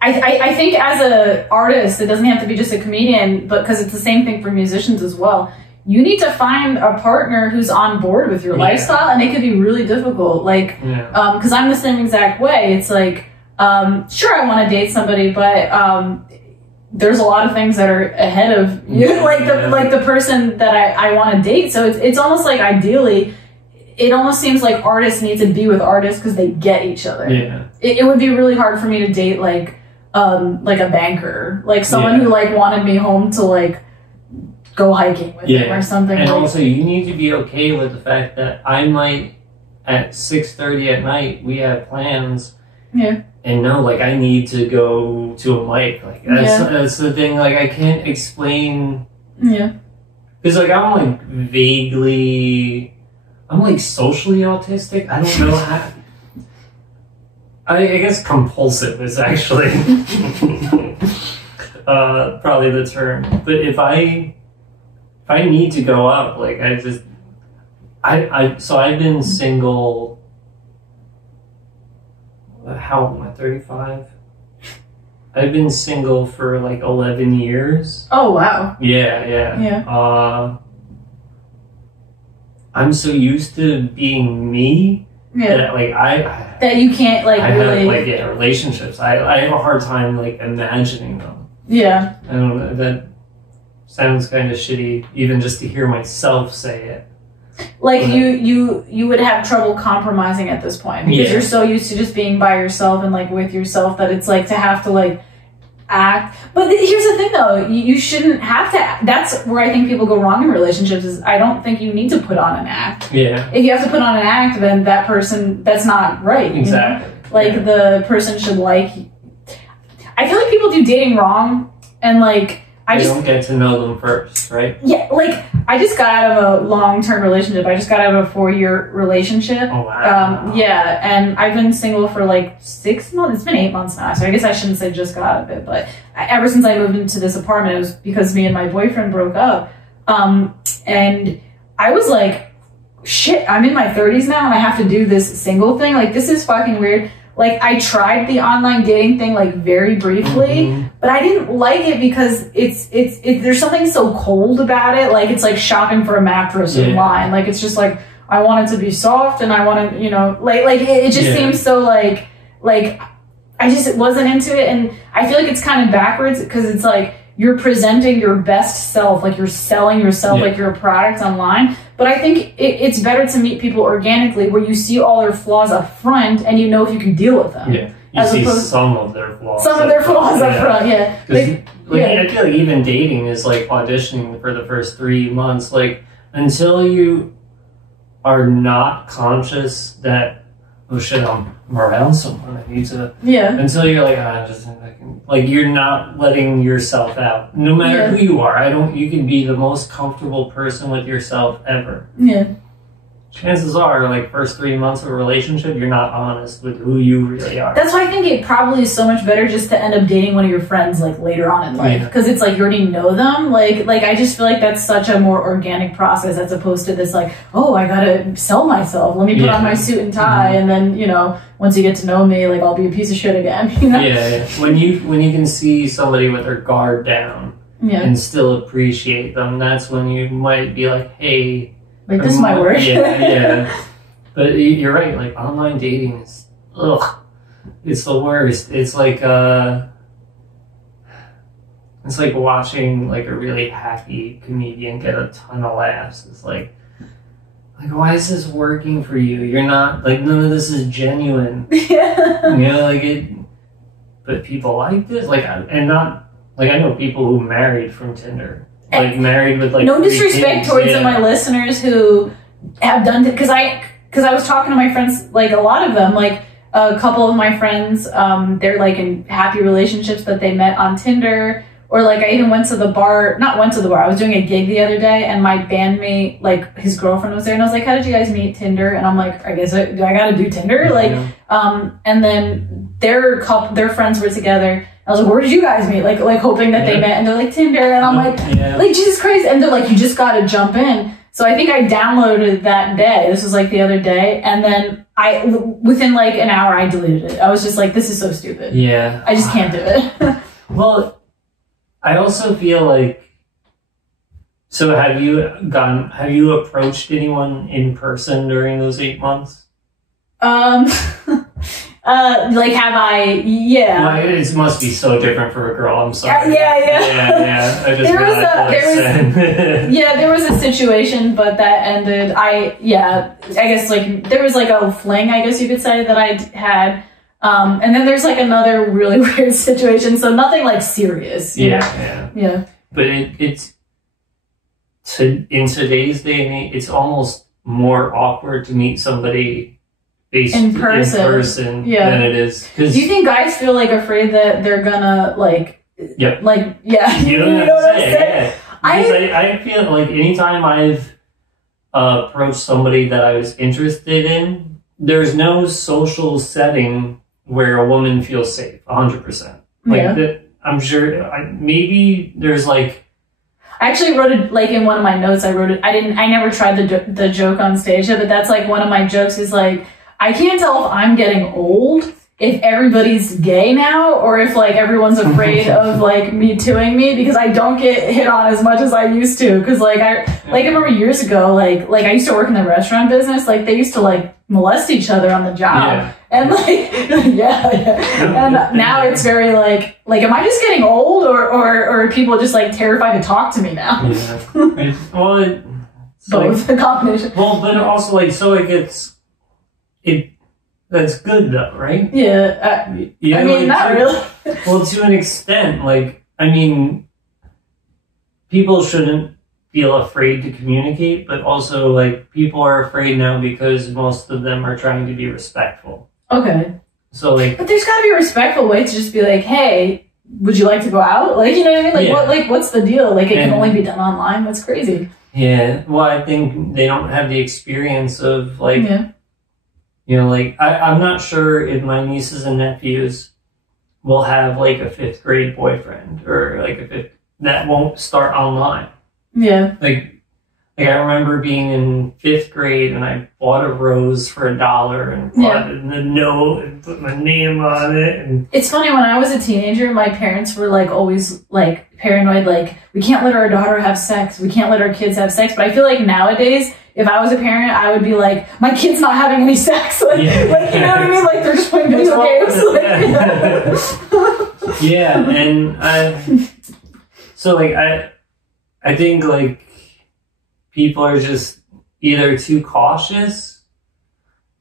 I think as an artist, it doesn't have to be just a comedian, but because it's the same thing for musicians as well. You need to find a partner who's on board with your lifestyle, and it could be really difficult. Like, because I'm the same exact way. It's like, sure, I want to date somebody, but there's a lot of things that are ahead of you, like the person that I want to date. So it's almost like, ideally, it almost seems like artists need to be with artists because they get each other. Yeah. It would be really hard for me to date like a banker, like someone who like wanted me home to like go hiking with him or something. And also, you need to be okay with the fact that I might at 6:30 at night we have plans. Yeah. And no, like, I need to go to a mic. Like, that's the thing. Like, I can't explain. Yeah. Because, like, I'm, like, vaguely... I'm, like, socially autistic. I don't know how... I guess compulsive is actually probably the term. But if I need to go up, like, so I've been single... How old am I? 35? I've been single for like 11 years. Oh, wow. Yeah. I'm so used to being me that like that you can't like really have, like relationships. I have a hard time like imagining them. Yeah. I don't know. That sounds kind of shitty, even just to hear myself say it. Like, you would have trouble compromising at this point, because you're so used to just being by yourself and like with yourself, that it's like to have to like act. But here's the thing though, you shouldn't have to. That's where I think people go wrong in relationships, is I don't think you need to put on an act. Yeah. If you have to put on an act, then that person, that's not right. Exactly. You know? Like the person should like... I feel like people do dating wrong, and like... You don't get to know them first, right? Yeah, like, I just got out of a long-term relationship. I just got out of a 4-year relationship. Oh, wow. Yeah, and I've been single for like 6 months. It's been 8 months now, so I guess I shouldn't say just got out of it. But ever since I moved into this apartment, it was because me and my boyfriend broke up. And I was like, shit, I'm in my 30s now, and I have to do this single thing. Like, this is fucking weird. Like, I tried the online dating thing, like, very briefly, but I didn't like it because it's there's something so cold about it. Like, it's like shopping for a mattress online. Like, it's just like, I want it to be soft, and I want to, you know, like it just seems so like, I I just wasn't into it. And I feel like it's kind of backwards because it's like you're presenting your best self, like you're selling yourself like you're a product online. But I think it's better to meet people organically where you see all their flaws up front and you know if you can deal with them. Yeah. You see some of their flaws. Some of their flaws up front, yeah. I feel like even dating is like auditioning for the first 3 months. Like, until you are not conscious that, oh shit, I'm around someone, I need to... Yeah. Until you're like, like, you're not letting yourself out. No matter who you are, you can be the most comfortable person with yourself ever. Yeah. Chances are, like, first 3 months of a relationship, you're not honest with who you really are. That's why I think it probably is so much better just to end up dating one of your friends, like, later on in life. Because it's like, you already know them. Like, I just feel like that's such a more organic process as opposed to this, like, oh, I gotta sell myself. Let me put on my suit and tie. And then, you know, once you get to know me, like, I'll be a piece of shit again. You know? Yeah. When you can see somebody with their guard down and still appreciate them, that's when you might be like, hey... Like, this might work. Yeah. But you're right, like, online dating is, it's the worst. It's like watching, like, a really happy comedian get a ton of laughs. It's like, why is this working for you? You're not, like, none of this is genuine. Yeah. You know, like, but people like this. Like, and not, like, I know people who married from Tinder. Like, married with, like, no disrespect towards my listeners who have done it, because I was talking to my friends, like, a lot of them, like, a couple of my friends, they're, like, in happy relationships that they met on Tinder, or, like, I even I was doing a gig the other day, and my bandmate, like, his girlfriend was there, and I was like, how did you guys meet? Tinder? And I'm like, I guess, do I gotta do Tinder? Like, and then their friends were together. I was like, where did you guys meet? Like hoping that they met, and they're like, Tinder, and I'm like, Jesus Christ, and they're like, you just gotta jump in. So I think I downloaded that day. This was like the other day, and then within like an hour, I deleted it. I was just like, this is so stupid. Yeah. I just can't do it. Well, I also feel like, so have you approached anyone in person during those 8 months? Like, have I? Yeah. Well, it must be so different for a girl. I'm sorry. Yeah. I just there was a situation, but that ended. I guess, like, there was like a fling, I guess you could say, that I had. And then there's like another really weird situation. So nothing like serious. Yeah. But it's in today's day and age, it's almost more awkward to meet somebody in person than it is. Do you think guys feel like afraid that they're gonna like? Yeah. Like, you don't know what I'm saying. I feel like anytime I've approached somebody that I was interested in, there's no social setting where a woman feels safe 100%. Like that, I'm sure. Maybe there's like. I actually wrote it, like, in one of my notes. I wrote it. I never tried the joke on stage, but that's like one of my jokes is like, I can't tell if I'm getting old, if everybody's gay now, or if, like, everyone's afraid of, like, me tooing me, because I don't get hit on as much as I used to. Because, like, I remember years ago, like I used to work in the restaurant business. Like, they used to, like, molest each other on the job. Yeah. And, like, And now it's very, like, am I just getting old, or are people just, like, terrified to talk to me now? Yeah. Well, both, the combination. Well, but also, like, so it gets... That's good, though, right? Yeah. I mean, not really. Well, to an extent, like, I mean, people shouldn't feel afraid to communicate, but also, like, people are afraid now because most of them are trying to be respectful. Okay. So, like... But there's gotta be a respectful way to just be like, hey, would you like to go out? Like, you know what I mean? Like, what's the deal? Like, it can only be done online? That's crazy. Yeah. Well, I think they don't have the experience of, like... You know, like, I'm not sure if my nieces and nephews will have, like, a 5th grade boyfriend or, like, that won't start online. Yeah. Like Like, I remember being in 5th grade and I bought a rose for $1 and bought it in the note and put my name on it. And it's funny, when I was a teenager, my parents were like always like paranoid, like, we can't let our daughter have sex, we can't let our kids have sex. But I feel like nowadays, if I was a parent, I would be like, my kid's not having any sex. Like, like, you know what I mean? Like, they're just playing video games. Yeah, and so like I think like people are just either too cautious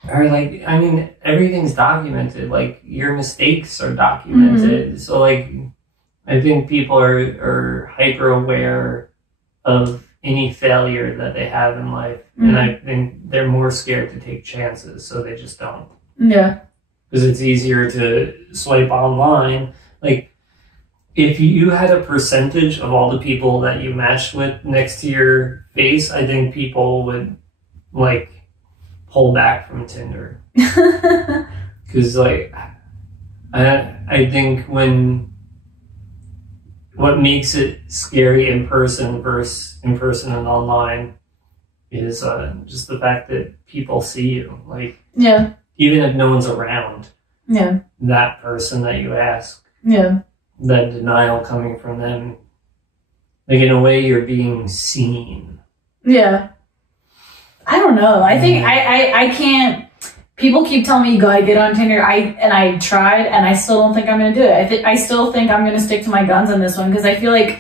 or like, I mean, everything's documented. Like, your mistakes are documented. So like, I think people are hyper aware of any failure that they have in life. And I think they're more scared to take chances, so they just don't. Yeah. Because it's easier to swipe online. Like, if you had a percentage of all the people that you matched with next to your face, I think people would, like, pull back from Tinder. Because, like, I think what makes it scary in person versus in person and online is just the fact that people see you. Like, even if no one's around, that person that you ask, that denial coming from them, like, in a way you're being seen. I don't know. I think I can't. People keep telling me you gotta get on Tinder. I tried, and I still don't think I'm gonna do it. I still think I'm gonna stick to my guns on this one, because I feel like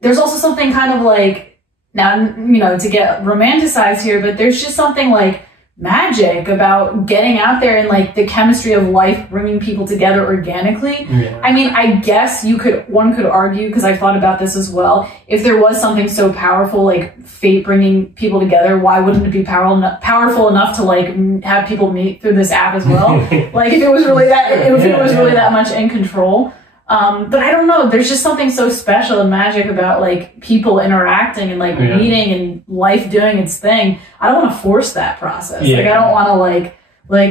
there's also something kind of like, now, you know, to get romanticized here, but there's just something like magic about getting out there and like the chemistry of life bringing people together organically. I mean, I guess one could argue, because I've thought about this as well, if there was something so powerful like fate bringing people together, why wouldn't it be powerful enough to like have people meet through this app as well? Like, if it was really that much in control. But I don't know, there's just something so special and magic about like people interacting and like meeting and life doing its thing. I don't want to force that process. Like, I don't want to like,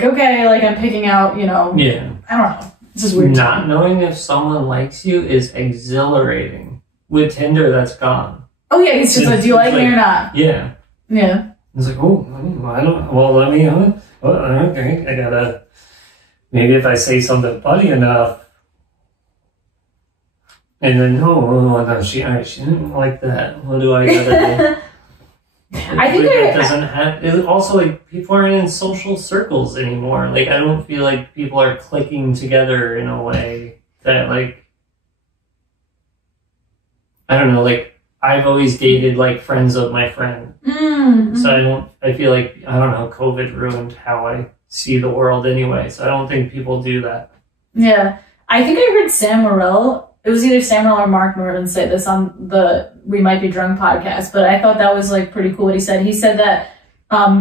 okay, like, I'm picking out, you know, I don't know. This is weird. Not knowing if someone likes you is exhilarating. With Tinder, that's gone. Oh yeah, it's just like, do you like me or not? Yeah. It's like, oh, I don't, well, let me, okay, I gotta, maybe if I say something funny enough, and then, no, she didn't like that. What do I gotta do? I think it doesn't have. It also, like, people aren't in social circles anymore. Like, I don't feel like people are clicking together in a way that, like, I don't know. Like, I've always dated like friends of my friend, so I feel like, I don't know. COVID ruined how I see the world anyway. So I don't think people do that. Yeah, I think I heard Sam Morril. It was either Sam Morril or Mark Norman say this on the We Might Be Drunk podcast, but I thought that was like pretty cool what he said. He said that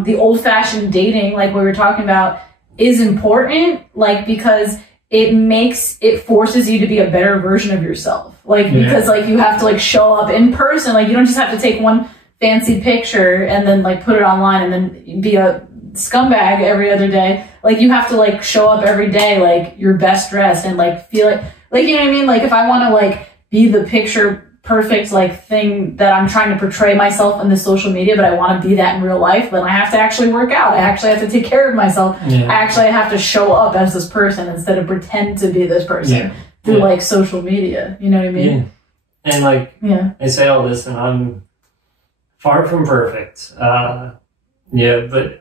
the old-fashioned dating, like we were talking about, is important, like, because it forces you to be a better version of yourself. Like, because like you have to like show up in person. Like, you don't just have to take one fancy picture and then like put it online and then be a scumbag every other day. Like, you have to like show up every day like your best dressed and like feel like, you know what I mean? Like, if I want to like be the picture perfect like thing that I'm trying to portray myself on the social media, but I want to be that in real life, then I have to actually work out. I actually have to take care of myself. I actually have to show up as this person instead of pretend to be this person through like social media. You know what I mean? And like, I say all this and I'm far from perfect. But at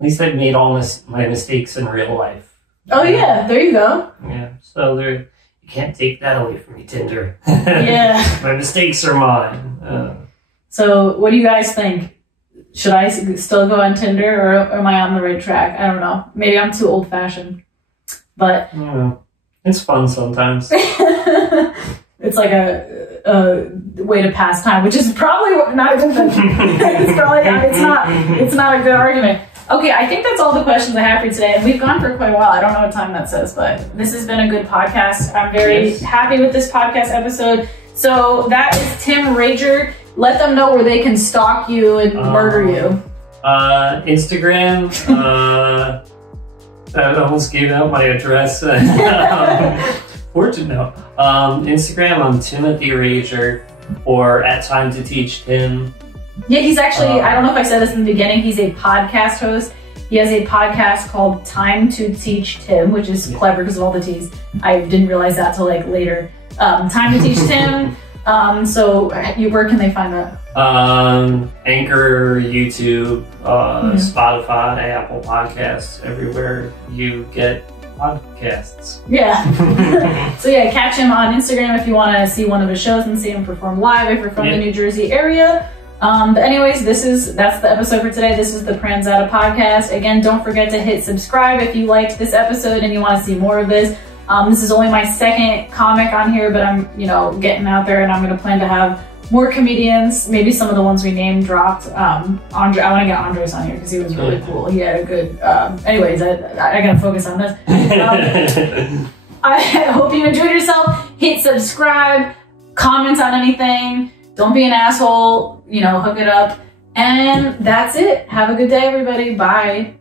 least I've made all my mistakes in real life. Oh yeah, there you go. Yeah, so you can't take that away from me, Tinder. My mistakes are mine. So what do you guys think? Should I still go on Tinder, or am I on the right track? I don't know. Maybe I'm too old-fashioned. But I don't know. It's fun sometimes. It's like a way to pass time, which is probably not a good thing. It's not a good argument. Okay, I think that's all the questions I have for you today, and we've gone for quite a while. I don't know what time that says, but this has been a good podcast. I'm very happy with this podcast episode. So that is Tim Rager. Let them know where they can stalk you and murder you. Instagram. I almost gave out my address. Instagram, I'm Timothy Rager. or at Time to Teach Tim. Yeah, he's actually, I don't know if I said this in the beginning, he's a podcast host. He has a podcast called Time to Teach Tim, which is clever because of all the T's. I didn't realize that till like later. Time to Teach Tim. So where can they find that? Anchor, YouTube, Spotify, Apple Podcasts, everywhere you get podcasts. Yeah. So yeah, catch him on Instagram if you want to see one of his shows and see him perform live if you're from the New Jersey area. But anyways, that's the episode for today. This is the Pranzata podcast. Again, don't forget to hit subscribe if you liked this episode and you want to see more of this. This is only my second comic on here, but I'm, getting out there and I'm going to plan to have more comedians, maybe some of the ones we name dropped. I want to get Andres on here because he was really cool. He had a good, anyways, I got to focus on this. I hope you enjoyed yourself. Hit subscribe, comment on anything. Don't be an asshole, hook it up. And that's it. Have a good day, everybody. Bye.